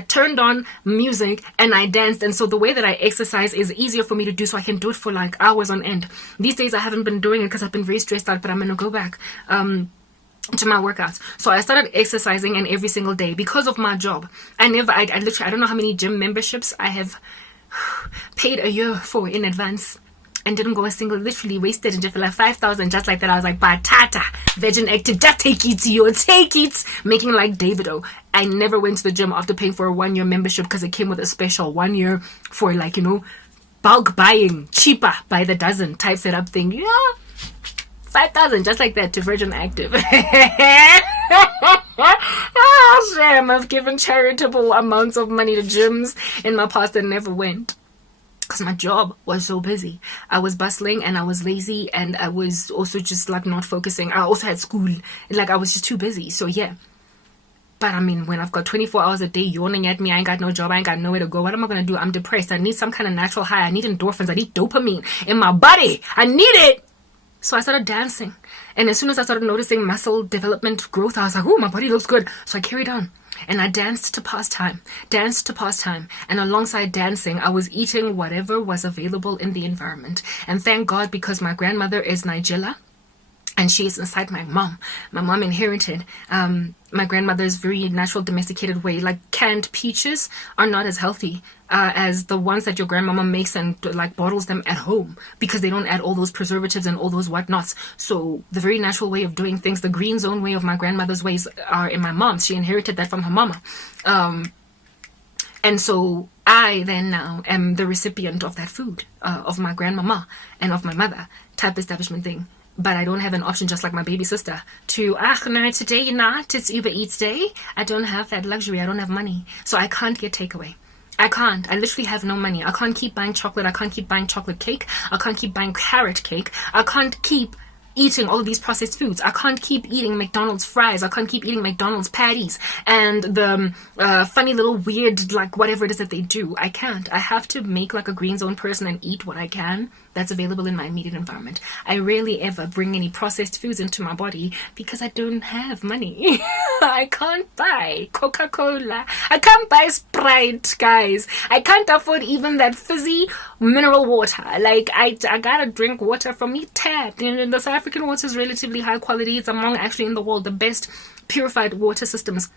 turned on music and I danced. And so the way that I exercise is easier for me to do, so I can do it for like hours on end. These days I haven't been doing it because I've been very stressed out, but I'm going to go back to my workouts. So I started exercising, and every single day, because of my job, I literally, I don't know how many gym memberships I have paid a year for in advance and didn't go a single, literally wasted and just for like 5,000 just like that. I was like, Batata, Virgin Active, just take it, making like Davido. I never went to the gym after paying for a 1-year membership because it came with a special 1 year for like, bulk buying, cheaper by the dozen type setup thing. Yeah, 5,000 just like that to Virgin Active. Oh, shame. I've given charitable amounts of money to gyms in my past and never went because my job was so busy. I was bustling and I was lazy and I was also just like not focusing. I also had school. Like I was just too busy. So yeah. But I mean, when I've got 24 hours a day yawning at me, I ain't got no job, I ain't got nowhere to go. What am I going to do? I'm depressed. I need some kind of natural high. I need endorphins. I need dopamine in my body. I need it. So I started dancing. And as soon as I started noticing muscle development growth, I was like, oh, my body looks good. So I carried on. And I danced to pass time. And alongside dancing, I was eating whatever was available in the environment. And thank God, because my grandmother is Nigella. And she is inside my mom. My mom inherited my grandmother's very natural domesticated way. Like canned peaches are not as healthy as the ones that your grandmama makes and like bottles them at home, because they don't add all those preservatives and all those whatnots. So the very natural way of doing things, the green zone way of my grandmother's ways, are in my mom. She inherited that from her mama. And so I then now am the recipient of that food, of my grandmama and of my mother type establishment thing. But I don't have an option, just like my baby sister, to, no, today not, it's Uber Eats day. I don't have that luxury. I don't have money. So I can't get takeaway. I can't. I literally have no money. I can't keep buying chocolate. I can't keep buying chocolate cake. I can't keep buying carrot cake. I can't keep eating all of these processed foods. I can't keep eating McDonald's fries. I can't keep eating McDonald's patties and the funny little weird, like whatever it is that they do. I can't. I have to make like a green zone person and eat what I can that's available in my immediate environment. I rarely ever bring any processed foods into my body because I don't have money. I can't buy Coca-Cola. I can't buy Sprite, guys. I can't afford even that fizzy mineral water. Like, I gotta drink water from me tap. And the South African water is relatively high quality. It's among, actually, in the world, the best purified water systems.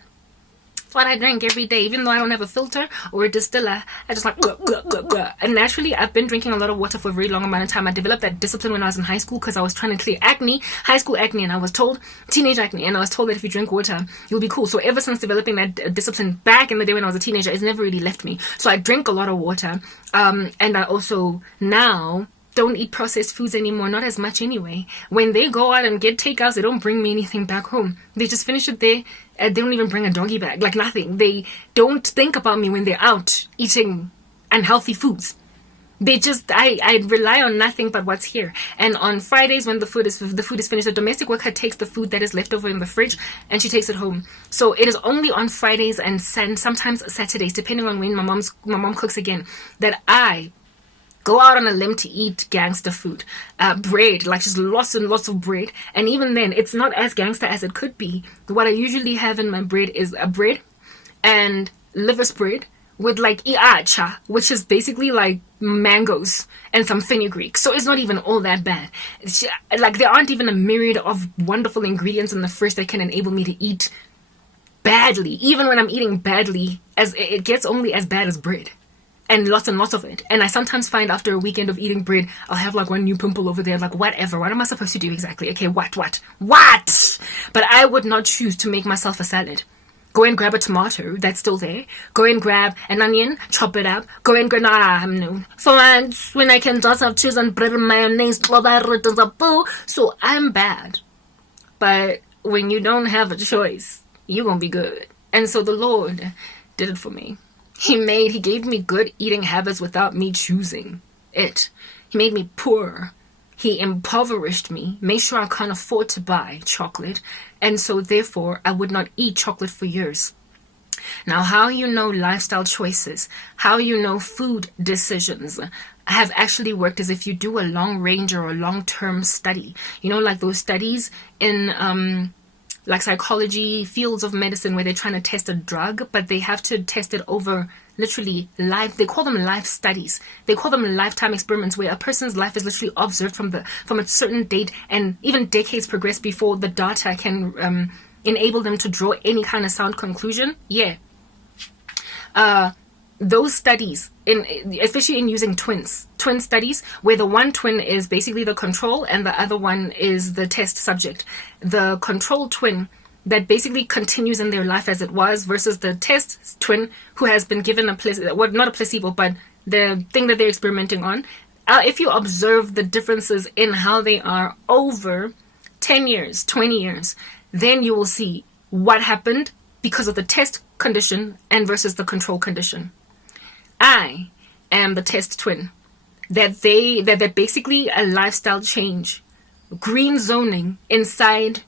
What I drink every day, even though I don't have a filter or a distiller. I just like and naturally I've been drinking a lot of water for a very long amount of time. I developed that discipline when I was in high school because I was trying to clear acne, high school acne, and I was told, teenage acne, and I was told that if you drink water you'll be cool. So ever since developing that discipline back in the day when I was a teenager, it's never really left me. So I drink a lot of water, and I also now don't eat processed foods anymore, not as much anyway. When they go out and get takeouts, they don't bring me anything back home. They just finish it there. They don't even bring a doggy bag, like nothing. They don't think about me when they're out eating unhealthy foods. I rely on nothing but what's here. And on Fridays, when the food is finished, the domestic worker takes the food that is left over in the fridge and she takes it home. So it is only on Fridays and sometimes Saturdays, depending on when my mom cooks again, that I go out on a limb to eat gangster food. Bread, like just lots and lots of bread. And even then, it's not as gangster as it could be. What I usually have in my bread is a bread and liver spread with like iacha, which is basically like mangoes and some fenugreek. So it's not even all that bad. Like there aren't even a myriad of wonderful ingredients in the fridge that can enable me to eat badly. Even when I'm eating badly, as it gets only as bad as bread. And lots of it. And I sometimes find after a weekend of eating bread, I'll have like one new pimple over there. Like, whatever. What am I supposed to do exactly? Okay, what? But I would not choose to make myself a salad. Go and grab a tomato that's still there. Go and grab an onion, chop it up. Go and grab, no. For once, when I can just have cheese and bread and mayonnaise, so I'm bad. But when you don't have a choice, you're gonna be good. And so the Lord did it for me. He gave me good eating habits without me choosing it. He made me poor. He impoverished me, made sure I can't afford to buy chocolate, and so therefore I would not eat chocolate for years. Now, how you know lifestyle choices, how you know food decisions have actually worked is if you do a long range or a long-term study. You know, like those studies in like psychology, fields of medicine where they're trying to test a drug, but they have to test it over literally life. They call them life studies. They call them lifetime experiments where a person's life is literally observed from a certain date, and even decades progress before the data can enable them to draw any kind of sound conclusion. Yeah. Those studies, especially in using twin studies, where the one twin is basically the control and the other one is the test subject. The control twin that basically continues in their life as it was versus the test twin who has been given not a placebo, but the thing that they're experimenting on. If you observe the differences in how they are over 10 years, 20 years, then you will see what happened because of the test condition and versus the control condition. I am the test twin. That basically a lifestyle change. Green zoning inside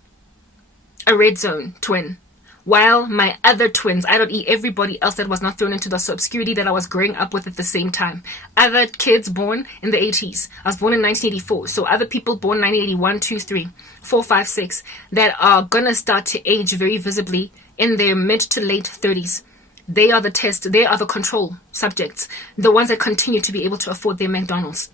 a red zone twin. While my other twins, I don't eat everybody else that was not thrown into the obscurity that I was growing up with at the same time. Other kids born in the 80s. I was born in 1984. So other people born 1981, 2, 3, 4, 5, 6 that are gonna start to age very visibly in their mid to late 30s. They are the test, they are the control subjects, the ones that continue to be able to afford their McDonald's,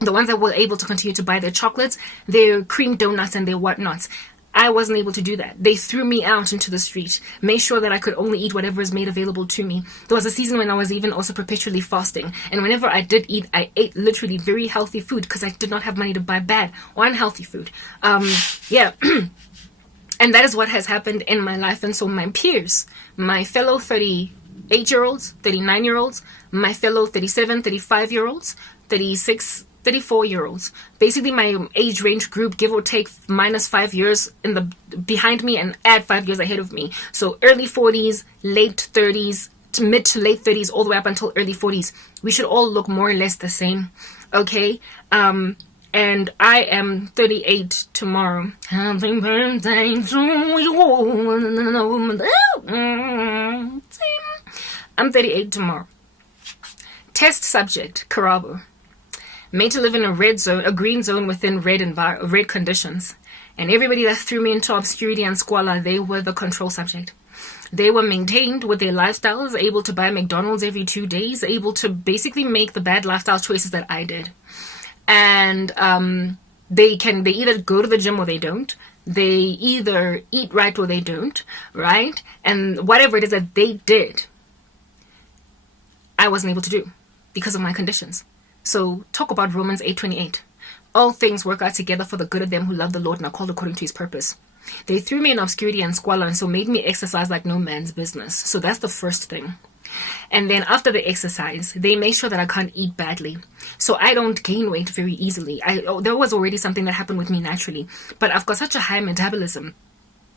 the ones that were able to continue to buy their chocolates, their cream donuts, and their whatnots. I wasn't able to do that. They threw me out into the street, made sure that I could only eat whatever is made available to me. There was a season when I was even also perpetually fasting, and whenever I did eat, I ate literally very healthy food because I did not have money to buy bad or unhealthy food. Yeah. And that is what has happened in my life. And so my peers, my fellow 38-year-olds, 39-year-olds, my fellow 37, 35-year-olds, 36, 34-year-olds, basically my age range group, give or take minus 5 years behind me and add 5 years ahead of me. So early 40s, late 30s, to mid to late 30s, all the way up until early 40s. We should all look more or less the same. Okay? And I am 38 tomorrow. Happy birthday to you. I'm 38 tomorrow. Test subject, Karabo. Made to live in a green zone within red conditions. And everybody that threw me into obscurity and squalor, they were the control subject. They were maintained with their lifestyles, able to buy McDonald's every 2 days, able to basically make the bad lifestyle choices that I did. And they either go to the gym or they don't. They either eat right or they don't, right? And whatever it is that they did, I wasn't able to do because of my conditions. So talk about Romans 8:28. All things work out together for the good of them who love the Lord and are called according to his purpose. They threw me in obscurity and squalor and so made me exercise like no man's business. So that's the first thing. And then after the exercise, they make sure that I can't eat badly. So I don't gain weight very easily. There was already something that happened with me naturally. But I've got such a high metabolism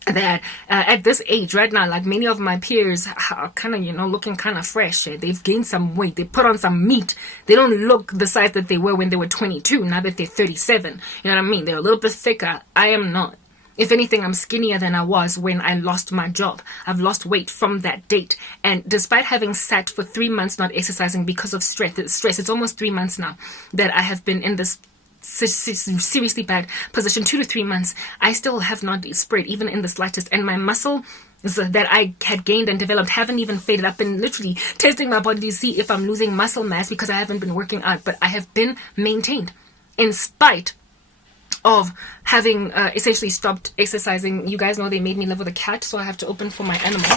that at this age right now, like many of my peers are kind of, looking kind of fresh. They've gained some weight. They put on some meat. They don't look the size that they were when they were 22, now that they're 37. You know what I mean? They're a little bit thicker. I am not. If anything, I'm skinnier than I was when I lost my job. I've lost weight from that date. And despite having sat for 3 months not exercising because of stress, it's almost 3 months now that I have been in this seriously bad position, 2 to 3 months. I still have not spread even in the slightest, and my muscle that I had gained and developed haven't even faded. I've been literally testing my body to see if I'm losing muscle mass because I haven't been working out, but I have been maintained in spite of having essentially stopped exercising. You guys know they made me live with a cat, so I have to open for my animal.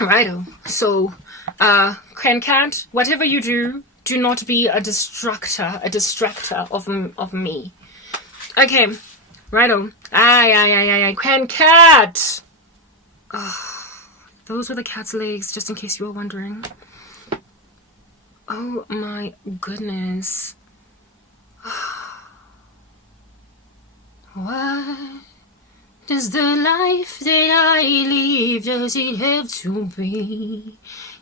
Righto. So Cat, whatever you do, do not be a distractor of me. Okay, righto. Aye, Cat. Those were the cat's legs, just in case you were wondering. Oh my goodness. What does the life that I live, does it have to be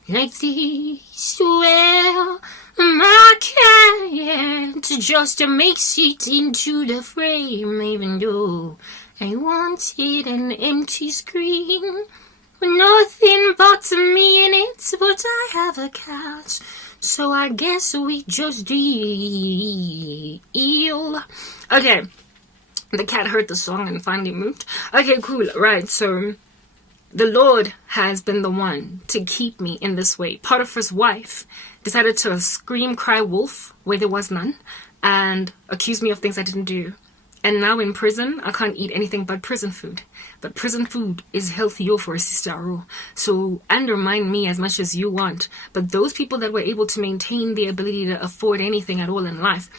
like this? Well, my cat just makes it into the frame, even though I wanted an empty screen with nothing but me in it, but I have a cat, so I guess we just deal. Okay, the cat heard the song and finally moved. Okay, cool. Right, so the Lord has been the one to keep me in this way. Potiphar's wife decided to scream, cry wolf where there was none, and accuse me of things I didn't do. And now in prison, I can't eat anything but prison food. But prison food is healthier for a sister. So undermine me as much as you want. But those people that were able to maintain the ability to afford anything at all in life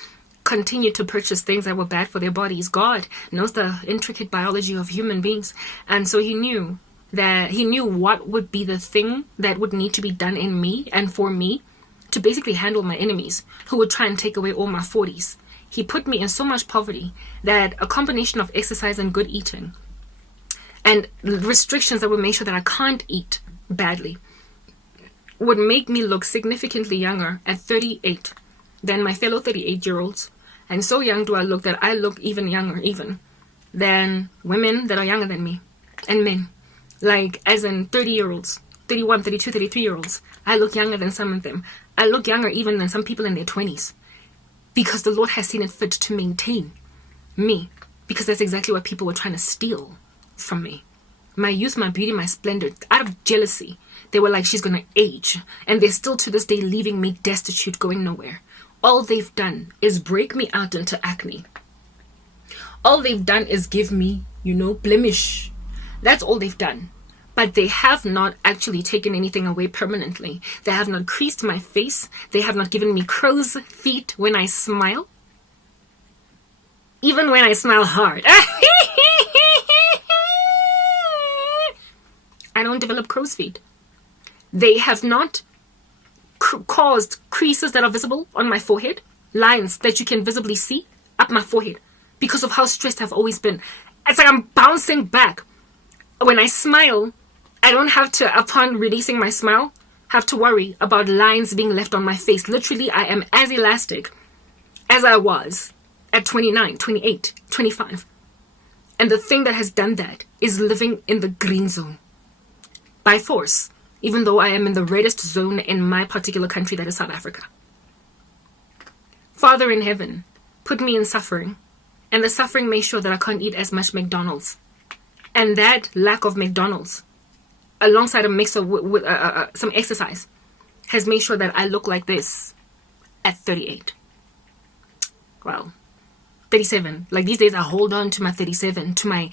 continue to purchase things that were bad for their bodies. God knows the intricate biology of human beings. And so he knew what would be the thing that would need to be done in me and for me to basically handle my enemies who would try and take away all my 40s. He put me in so much poverty that a combination of exercise and good eating and restrictions that would make sure that I can't eat badly would make me look significantly younger at 38 than my fellow 38-year-olds. And so young do I look that I look even younger even than women that are younger than me, and men. Like, as in 30-year-olds, 31, 32, 33-year-olds. I look younger than some of them. I look younger even than some people in their 20s. Because the Lord has seen it fit to maintain me. Because that's exactly what people were trying to steal from me. My youth, my beauty, my splendor. Out of jealousy, they were like, she's going to age. And they're still to this day leaving me destitute, going nowhere. All they've done is break me out into acne. All they've done is give me, blemish. That's all they've done. But they have not actually taken anything away permanently. They have not creased my face. They have not given me crow's feet when I smile. Even when I smile hard. I don't develop crow's feet. They have not caused creases that are visible on my forehead. Lines that you can visibly see up my forehead. Because of how stressed I've always been. It's like I'm bouncing back. When I smile, I don't have to, upon releasing my smile, have to worry about lines being left on my face. Literally, I am as elastic as I was at 29, 28, 25. And the thing that has done that is living in the green zone. By force, even though I am in the reddest zone in my particular country, that is South Africa. Father in heaven, put me in suffering. And the suffering made sure that I can't eat as much McDonald's. And that lack of McDonald's, alongside a mix of some exercise, has made sure that I look like this at 38. Well, 37. Like these days I hold on to my 37, to my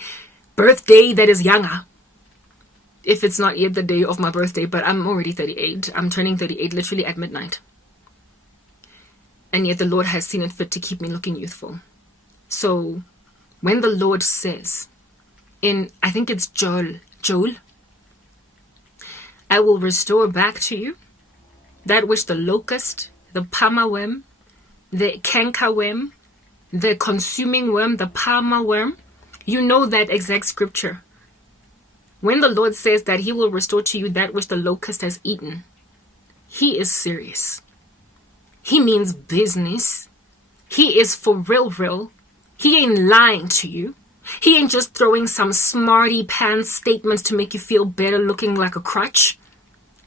birthday that is younger. If it's not yet the day of my birthday, but I'm already 38. I'm turning 38 literally at midnight. And yet the Lord has seen it fit to keep me looking youthful. So when the Lord says, I think it's Joel, I will restore back to you that which the locust, the palmerworm, the cankerworm, the consuming worm, the palmer worm. You know that exact scripture. When the Lord says that he will restore to you that which the locust has eaten, he is serious. He means business. He is for real. He ain't lying to you. He ain't just throwing some smarty pants statements to make you feel better looking like a crutch.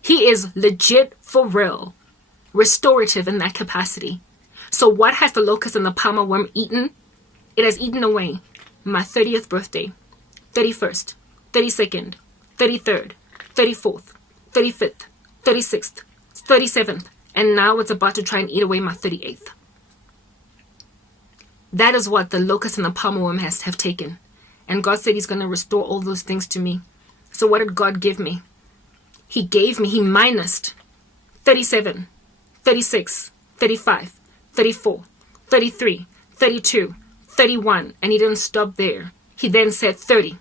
He is legit for real, restorative in that capacity. So what has the locust and the palmer worm eaten? It has eaten away my 30th birthday, 31st, 32nd, 33rd, 34th, 35th, 36th, 37th, and now it's about to try and eat away my 38th. That is what the locust and the palmer worm have taken. And God said he's going to restore all those things to me. So what did God give me? He minused 37, 36, 35, 34, 33, 32, 31, and he didn't stop there. He then said 30,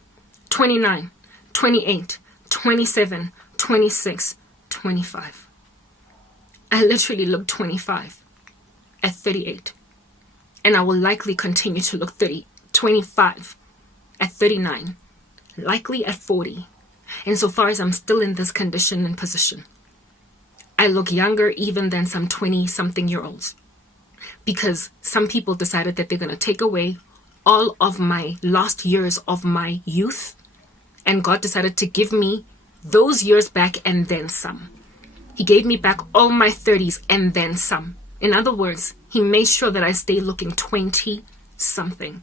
29, 28, 27, 26, 25. I literally looked 25 at 38. And I will likely continue to look 25 at 39, likely at 40. Insofar as I'm still in this condition and position, I look younger even than some 20-something-year-olds. Because some people decided that they're going to take away all of my lost years of my youth. And God decided to give me those years back and then some. He gave me back all my 30s and then some. In other words, he made sure that I stay looking 20-something.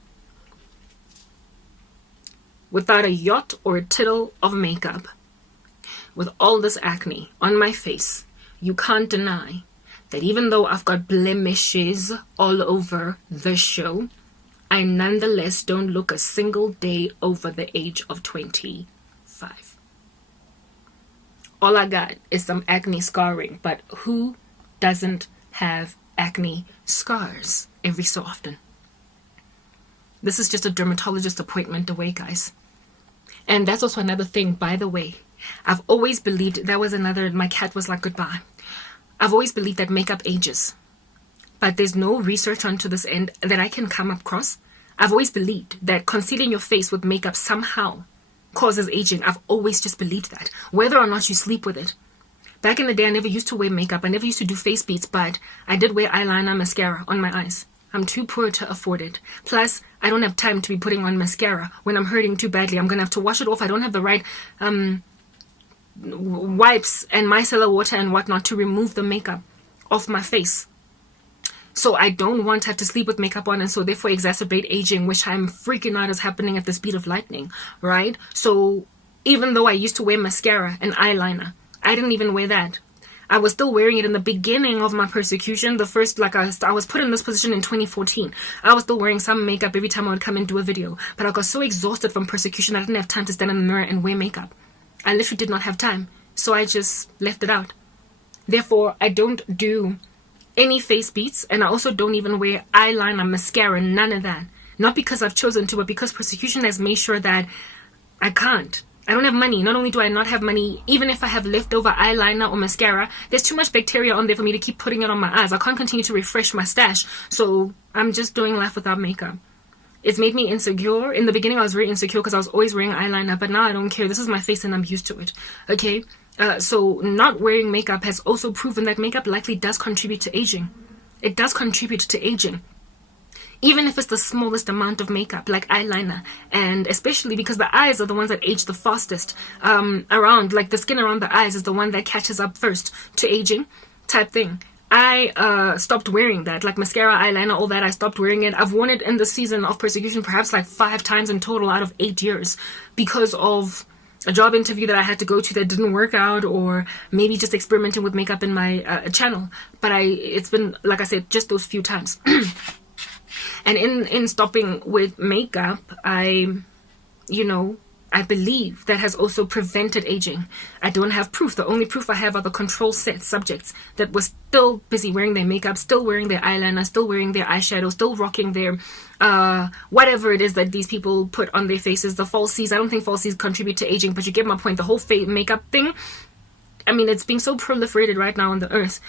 Without a yacht or a tittle of makeup, with all this acne on my face, you can't deny that even though I've got blemishes all over the show, I nonetheless don't look a single day over the age of 25. All I got is some acne scarring, but who doesn't have acne scars every so often? This is just a dermatologist appointment away, guys. And that's also another thing, by the way. I've always believed, my cat was like, goodbye. I've always believed that makeup ages. But there's no research onto this end that I can come across. I've always believed that concealing your face with makeup somehow causes aging. I've always just believed that, whether or not you sleep with it. Back in the day, I never used to wear makeup. I never used to do face beads, but I did wear eyeliner, mascara on my eyes. I'm too poor to afford it. Plus, I don't have time to be putting on mascara when I'm hurting too badly. I'm going to have to wash it off. I don't have the right wipes and micellar water and whatnot to remove the makeup off my face. So I don't want to have to sleep with makeup on and so therefore exacerbate aging, which I'm freaking out is happening at the speed of lightning, right? So even though I used to wear mascara and eyeliner, I didn't even wear that. I was still wearing it in the beginning of my persecution. The first, I was put in this position in 2014. I was still wearing some makeup every time I would come and do a video. But I got so exhausted from persecution, I didn't have time to stand in the mirror and wear makeup. I literally did not have time. So I just left it out. Therefore, I don't do any face beads. And I also don't even wear eyeliner, mascara, none of that. Not because I've chosen to, but because persecution has made sure that I can't. I don't have money. Not only do I not have money, even if I have leftover eyeliner or mascara, there's too much bacteria on there for me to keep putting it on my eyes. I can't continue to refresh my stash. So I'm just doing life without makeup. It's made me insecure. In the beginning, I was very insecure because I was always wearing eyeliner, but now I don't care. This is my face and I'm used to it. Okay? So not wearing makeup has also proven that makeup likely does contribute to aging. It does contribute to aging. Even if it's the smallest amount of makeup, like eyeliner, and especially because the eyes are the ones that age the fastest around, like the skin around the eyes is the one that catches up first to aging type thing. I stopped wearing that, like mascara, eyeliner, all that. I stopped wearing it. I've worn it in the season of persecution perhaps like 5 times in total out of 8 years because of a job interview that I had to go to that didn't work out, or maybe just experimenting with makeup in my channel. But it's been, like I said, just those few times. And in stopping with makeup, I believe that has also prevented aging. I don't have proof. The only proof I have are the control set subjects that were still busy wearing their makeup, still wearing their eyeliner, still wearing their eyeshadow, still rocking their whatever it is that these people put on their faces, the falsies. I don't think falsies contribute to aging, but you get my point. The whole makeup thing, I mean, it's being so proliferated right now on the earth.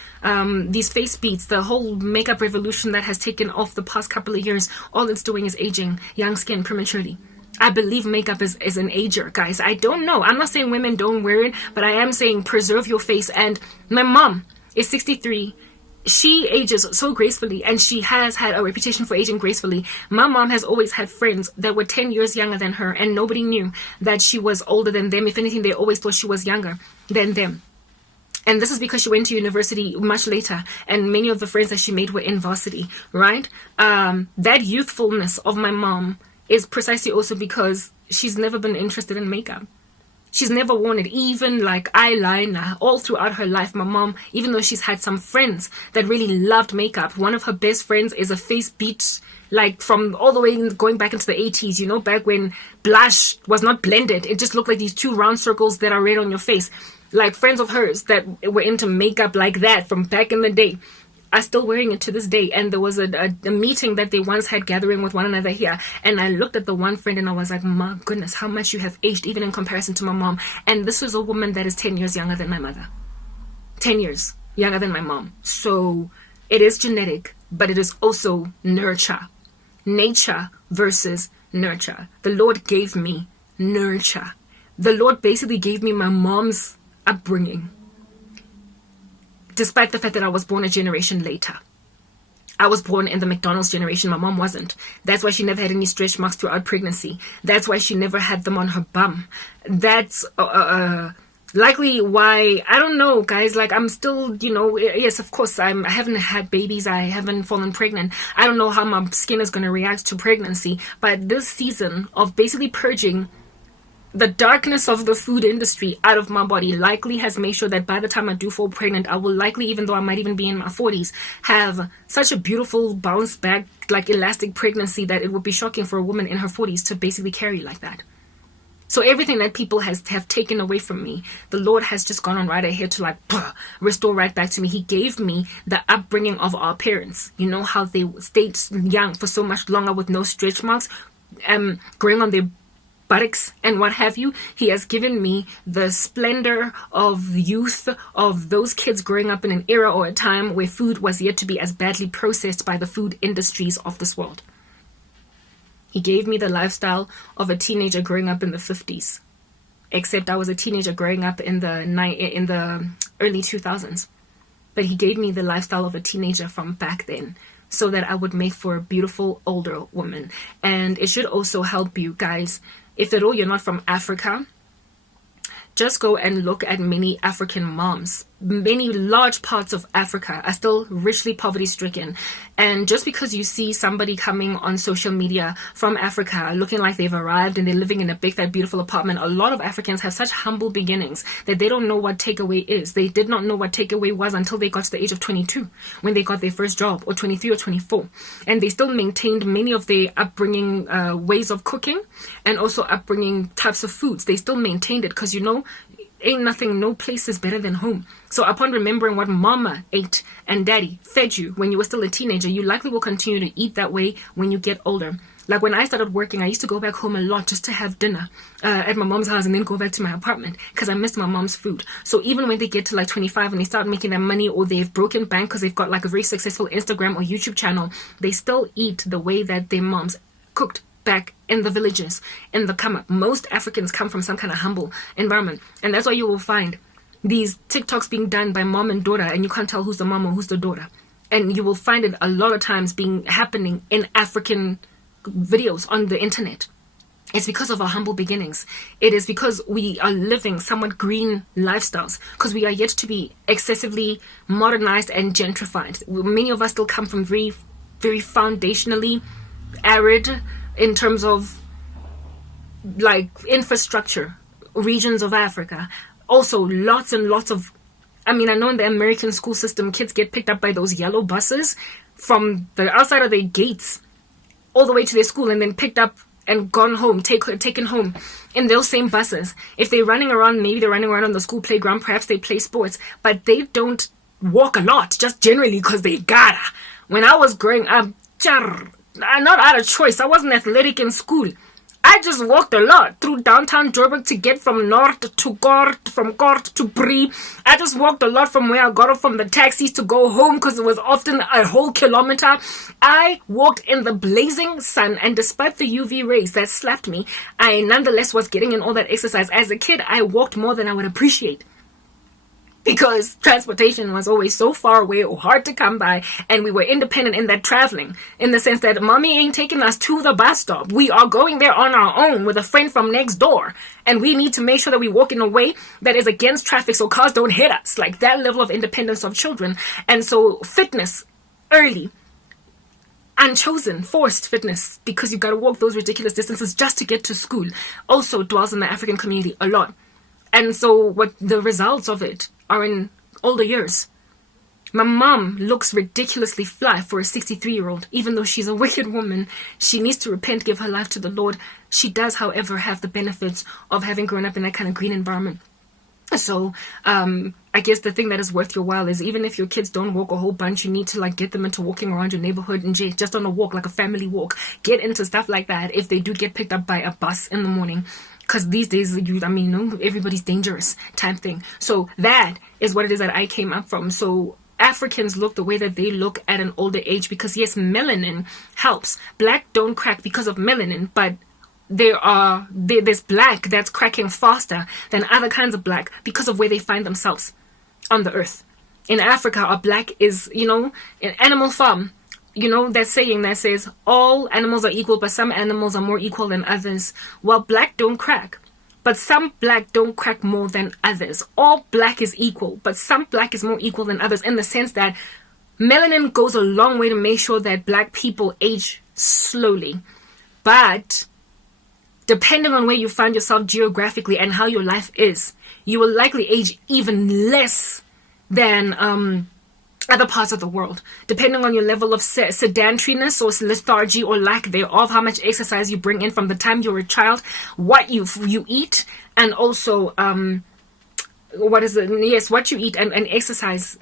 These face beats, the whole makeup revolution that has taken off the past couple of years, all it's doing is aging young skin prematurely. I believe makeup is an ager, guys. I don't know. I'm not saying women don't wear it, but I am saying preserve your face. And my mom is 63. She ages so gracefully, and she has had a reputation for aging gracefully. My mom has always had friends that were 10 years younger than her, and nobody knew that she was older than them. If anything, they always thought she was younger than them. And this is because she went to university much later, and many of the friends that she made were in varsity, right? That youthfulness of my mom is precisely also because she's never been interested in makeup. She's never worn it, even like eyeliner, all throughout her life. My mom, even though she's had some friends that really loved makeup, one of her best friends is a face beat, like from all the way going back into the 80s, you know, back when blush was not blended. It just looked like these two round circles that are red on your face. Like friends of hers that were into makeup like that from back in the day are still wearing it to this day. And there was a meeting that they once had gathering with one another here, and I looked at the one friend and I was like, my goodness, how much you have aged, even in comparison to my mom. And this is a woman that is 10 years younger than my mother, 10 years younger than my mom. So it is genetic, but it is also nurture. Nature versus nurture. The Lord gave me nurture. The Lord basically gave me my mom's upbringing, despite the fact that I was born a generation later. I was born in the McDonald's generation. My mom wasn't. That's why she never had any stretch marks throughout pregnancy. That's why she never had them on her bum. That's likely why, I don't know, guys. Like, I'm still, you know, yes, of course, I haven't had babies. I haven't fallen pregnant. I don't know how my skin is going to react to pregnancy. But this season of basically purging the darkness of the food industry out of my body likely has made sure that by the time I do fall pregnant, I will likely, even though I might even be in my 40s, have such a beautiful bounce back, like elastic pregnancy that it would be shocking for a woman in her 40s to basically carry like that. So everything that people have taken away from me, the Lord has just gone on right ahead to like restore right back to me. He gave me the upbringing of our parents. You know how they stayed young for so much longer with no stretch marks, growing on their buttocks and what have you. He has given me the splendor of youth, of those kids growing up in an era or a time where food was yet to be as badly processed by the food industries of this world. He gave me the lifestyle of a teenager growing up in the 50s, except I was a teenager growing up in the early 2000s. But he gave me the lifestyle of a teenager from back then, so that I would make for a beautiful older woman. And it should also help you guys. If at all you're not from Africa, just go and look at many African moms. Many large parts of Africa are still richly poverty stricken. And just because you see somebody coming on social media from Africa looking like they've arrived and they're living in a big, fat, beautiful apartment, a lot of Africans have such humble beginnings that they don't know what takeaway is. They did not know what takeaway was until they got to the age of 22, when they got their first job, or 23 or 24. And they still maintained many of their upbringing ways of cooking, and also upbringing types of foods. They still maintained it because, you know, ain't nothing, no place is better than home. So upon remembering what mama ate and daddy fed you when you were still a teenager, you likely will continue to eat that way when you get older. Like when I started working, I used to go back home a lot just to have dinner at my mom's house and then go back to my apartment because I missed my mom's food. So even when they get to like 25 and they start making their money, or they've broken bank because they've got like a very successful Instagram or YouTube channel, they still eat the way that their moms cooked back in the villages, in the come up. Most Africans come from some kind of humble environment, and that's why you will find these TikToks being done by mom and daughter, and you can't tell who's the mom or who's the daughter. And you will find it a lot of times happening in African videos on the internet. It's because of our humble beginnings. It is because we are living somewhat green lifestyles, because we are yet to be excessively modernized and gentrified. Many of us still come from very, very foundationally arid, in terms of like infrastructure regions of Africa. Also lots and lots of, I mean, I know in the American school system, kids get picked up by those yellow buses from the outside of their gates all the way to their school, and then picked up and gone home, taken home in those same buses. If they're running around, maybe they're running around on the school playground, perhaps they play sports, but they don't walk a lot, just generally because they gotta. When I was growing up, not out of choice, I wasn't athletic in school. I just walked a lot through downtown Joburg to get from North to Gort, from Gort to Bree. I just walked a lot from where I got off from the taxis to go home because it was often a whole kilometer. I walked in the blazing sun, and despite the UV rays that slapped me, I nonetheless was getting in all that exercise. As a kid, I walked more than I would appreciate, because transportation was always so far away or hard to come by, and we were independent in that traveling, in the sense that mommy ain't taking us to the bus stop. We are going there on our own with a friend from next door, and we need to make sure that we walk in a way that is against traffic so cars don't hit us. Like that level of independence of children. And so fitness early, unchosen, forced fitness, because you got to walk those ridiculous distances just to get to school, also dwells in the African community a lot. And so what the results of it are in older years. My mom looks ridiculously fly for a 63-year-old. Even though she's a wicked woman, she needs to repent, give her life to the Lord. She does, however, have the benefits of having grown up in that kind of green environment. So I guess the thing that is worth your while is, even if your kids don't walk a whole bunch, you need to like get them into walking around your neighborhood and just on a walk, like a family walk. Get into stuff like that if they do get picked up by a bus in the morning. Because these days, everybody's dangerous type thing. So that is what it is that I came up from. So Africans look the way that they look at an older age because, yes, melanin helps. Black don't crack because of melanin, but there's black that's cracking faster than other kinds of black because of where they find themselves on the earth. In Africa, our black is, an animal farm. That saying that says all animals are equal, but some animals are more equal than others. Well, black don't crack, but some black don't crack more than others. All black is equal, but some black is more equal than others, in the sense that melanin goes a long way to make sure that black people age slowly. But depending on where you find yourself geographically and how your life is, you will likely age even less than other parts of the world, depending on your level of sedentariness or lethargy or lack thereof, how much exercise you bring in from the time you're a child, what you eat, and also what you eat and exercise,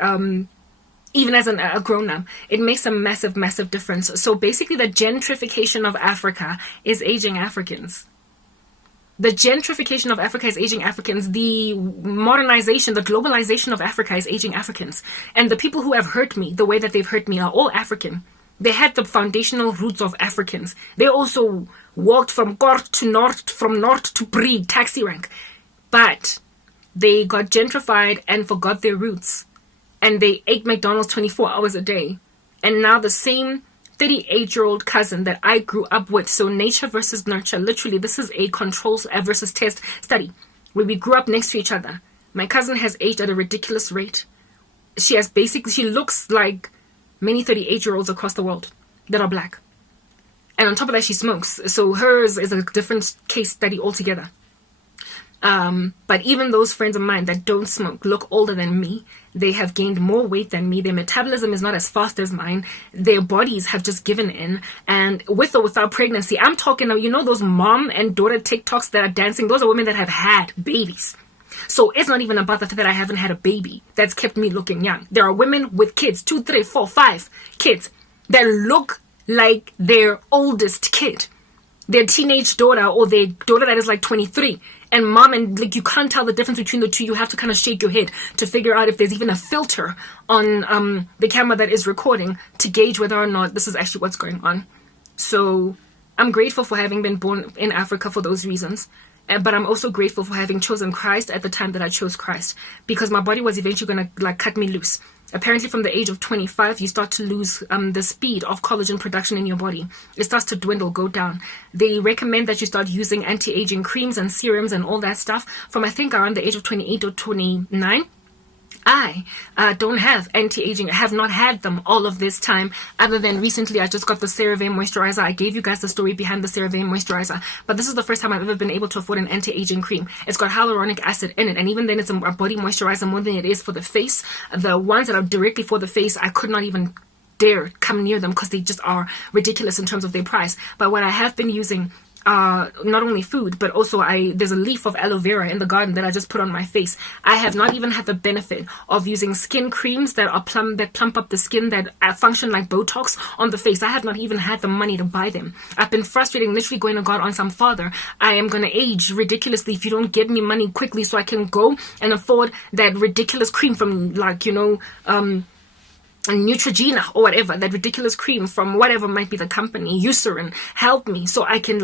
even as a grown-up. It makes a massive difference. So basically, the gentrification of Africa is aging Africans. The gentrification of Africa is aging Africans. The modernization, the globalization of Africa is aging Africans. And the people who have hurt me, the way that they've hurt me, are all African. They had the foundational roots of Africans. They also walked from Gort to North, from North to Bree, taxi rank. But they got gentrified and forgot their roots. And they ate McDonald's 24 hours a day. And now the same 38-year-old cousin that I grew up with. So nature versus nurture. Literally, this is a control versus test study where we grew up next to each other. My cousin has aged at a ridiculous rate. She looks like many 38-year-olds across the world that are black. And on top of that, she smokes. So hers is a different case study altogether. But even those friends of mine that don't smoke look older than me. They have gained more weight than me. Their metabolism is not as fast as mine. Their bodies have just given in. And with or without pregnancy, I'm talking now, those mom and daughter TikToks that are dancing, those are women that have had babies. So it's not even about the fact that I haven't had a baby that's kept me looking young. There are women with kids, 2, 3, 4, 5 kids that look like their oldest kid. Their teenage daughter or their daughter that is like 23. And mom, and like you can't tell the difference between the two. You have to kind of shake your head to figure out if there's even a filter on the camera that is recording to gauge whether or not this is actually what's going on. So I'm grateful for having been born in Africa for those reasons. But I'm also grateful for having chosen Christ at the time that I chose Christ, because my body was eventually going to cut me loose. Apparently from the age of 25, you start to lose the speed of collagen production in your body. It starts to dwindle, go down. They recommend that you start using anti-aging creams and serums and all that stuff from, I think, around the age of 28 or 29. I don't have anti-aging. I have not had them all of this time, other than recently I just got the CeraVe moisturizer. I gave you guys the story behind the CeraVe moisturizer, but this is the first time I've ever been able to afford an anti-aging cream. It's got hyaluronic acid in it, and even then it's a body moisturizer more than it is for the face. The ones that are directly for the face, I could not even dare come near them because they just are ridiculous in terms of their price. But what I have been using not only food, but also there's a leaf of aloe vera in the garden that I just put on my face. I have not even had the benefit of using skin creams that plump up the skin, that function like Botox on the face. I have not even had the money to buy them. I've been frustrated, literally going to God on some, Father, I am going to age ridiculously if you don't get me money quickly so I can go and afford that ridiculous cream from, like, Neutrogena or whatever, that ridiculous cream from whatever might be the company, Eucerin. Help me so I can,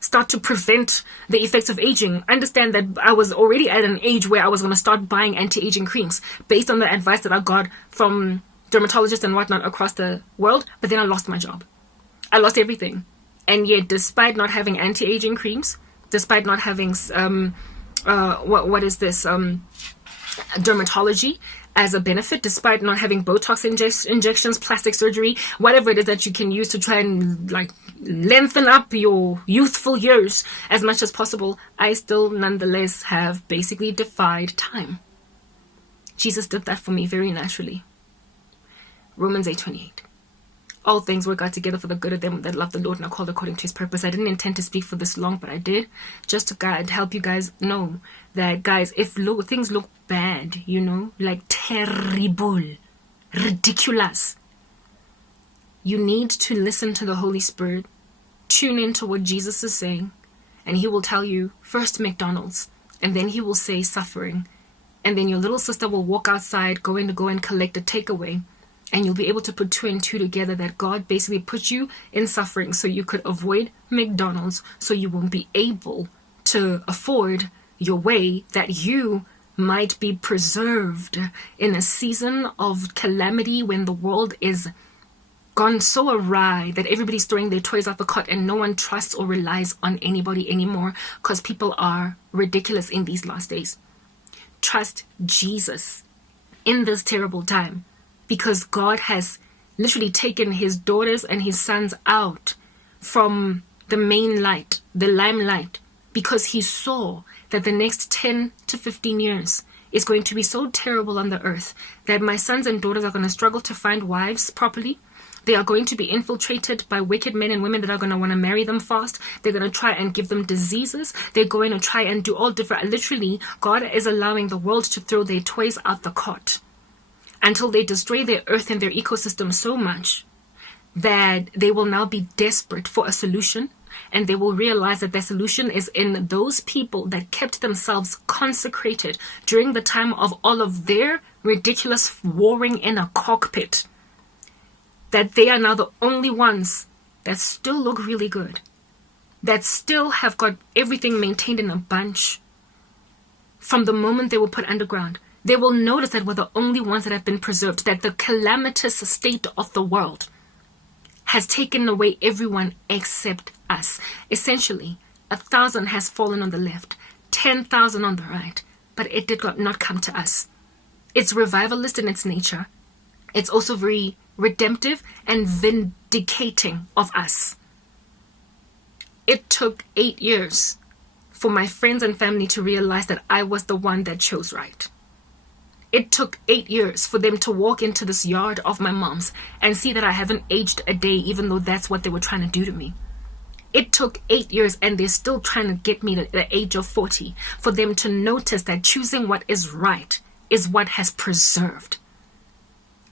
start to prevent the effects of aging. Understand that I was already at an age where I was going to start buying anti-aging creams based on the advice that I got from dermatologists and whatnot across the world. But then I lost my job. I lost everything. And yet, despite not having anti-aging creams, despite not having dermatology as a benefit, despite not having Botox injections, plastic surgery, whatever it is that you can use to try and lengthen up your youthful years as much as possible, I still nonetheless have basically defied time. Jesus did that for me very naturally. Romans 8:28. All things work out together for the good of them that love the Lord and are called according to his purpose. I didn't intend to speak for this long, but I did, just to help you guys know that, guys, if things look bad, like terrible, ridiculous, you need to listen to the Holy Spirit, tune into what Jesus is saying, and he will tell you first McDonald's, and then he will say suffering, and then your little sister will walk outside going to go and collect a takeaway. And you'll be able to put 2 and 2 together, that God basically put you in suffering so you could avoid McDonald's, so you won't be able to afford your way, that you might be preserved in a season of calamity when the world is gone so awry that everybody's throwing their toys out the cot and no one trusts or relies on anybody anymore because people are ridiculous in these last days. Trust Jesus in this terrible time, because God has literally taken his daughters and his sons out from the main light, the limelight, because he saw that the next 10 to 15 years is going to be so terrible on the earth that my sons and daughters are going to struggle to find wives properly. They are going to be infiltrated by wicked men and women that are going to want to marry them fast. They're going to try and give them diseases. They're going to try and do all different. Literally, God is allowing the world to throw their toys out the cot until they destroy their earth and their ecosystem so much that they will now be desperate for a solution, and they will realize that their solution is in those people that kept themselves consecrated during the time of all of their ridiculous warring in a cockpit, that they are now the only ones that still look really good, that still have got everything maintained in a bunch from the moment they were put underground. They will notice that we're the only ones that have been preserved, that the calamitous state of the world has taken away everyone except us. Essentially, 1,000 has fallen on the left, 10,000 on the right, but it did not come to us. It's revivalist in its nature. It's also very redemptive and vindicating of us. It took 8 years for my friends and family to realize that I was the one that chose right. It took 8 years for them to walk into this yard of my mom's and see that I haven't aged a day, even though that's what they were trying to do to me. It took 8 years, and they're still trying to get me to the age of 40 for them to notice that choosing what is right is what has preserved.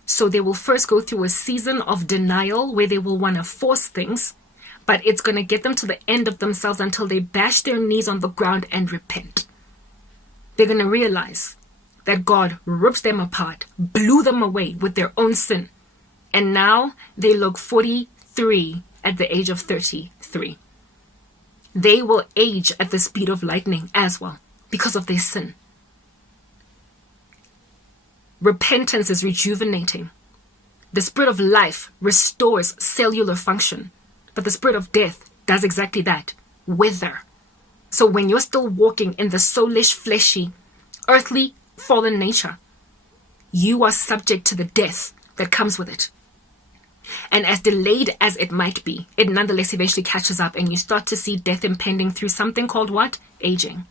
So they will first go through a season of denial where they will want to force things, but it's going to get them to the end of themselves until they bash their knees on the ground and repent. They're going to realize that God ripped them apart, blew them away with their own sin. And now they look 43 at the age of 33. They will age at the speed of lightning as well because of their sin. Repentance is rejuvenating. The spirit of life restores cellular function, but the spirit of death does exactly that, wither. So when you're still walking in the soulish, fleshy, earthly, fallen nature, you are subject to the death that comes with it. And as delayed as it might be, it nonetheless eventually catches up, and you start to see death impending through something called what? Aging.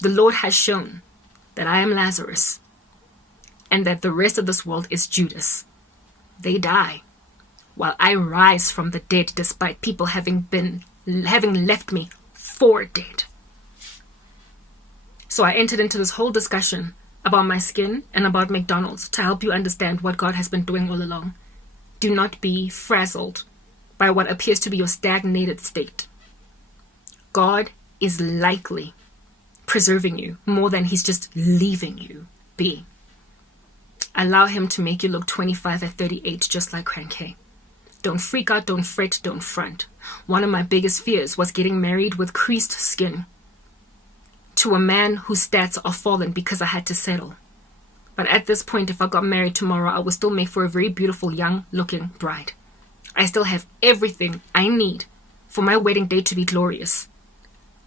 The Lord has shown that I am Lazarus, and that the rest of this world is Judas. They die, while I rise from the dead, despite people having been having left me for dead. So I entered into this whole discussion about my skin and about McDonald's to help you understand what God has been doing all along. Do not be frazzled by what appears to be your stagnated state. God is likely preserving you more than he's just leaving you be. Allow him to make you look 25 at 38, just like Tranquil. Don't freak out, don't fret, don't front. One of my biggest fears was getting married with creased skin to a man whose stats are fallen because I had to settle. But at this point, if I got married tomorrow, I would still make for a very beautiful, young-looking bride. I still have everything I need for my wedding day to be glorious.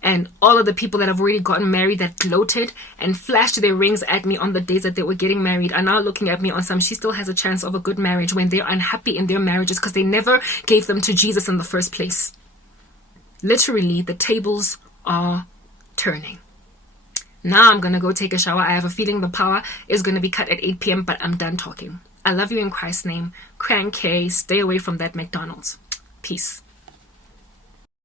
And all of the people that have already gotten married that gloated and flashed their rings at me on the days that they were getting married are now looking at me on some, she still has a chance of a good marriage, when they're unhappy in their marriages because they never gave them to Jesus in the first place. Literally, the tables are turning. Now I'm going to go take a shower. I have a feeling the power is going to be cut at 8 p.m., but I'm done talking. I love you in Christ's name. Tranquil, stay away from that McDonald's. Peace.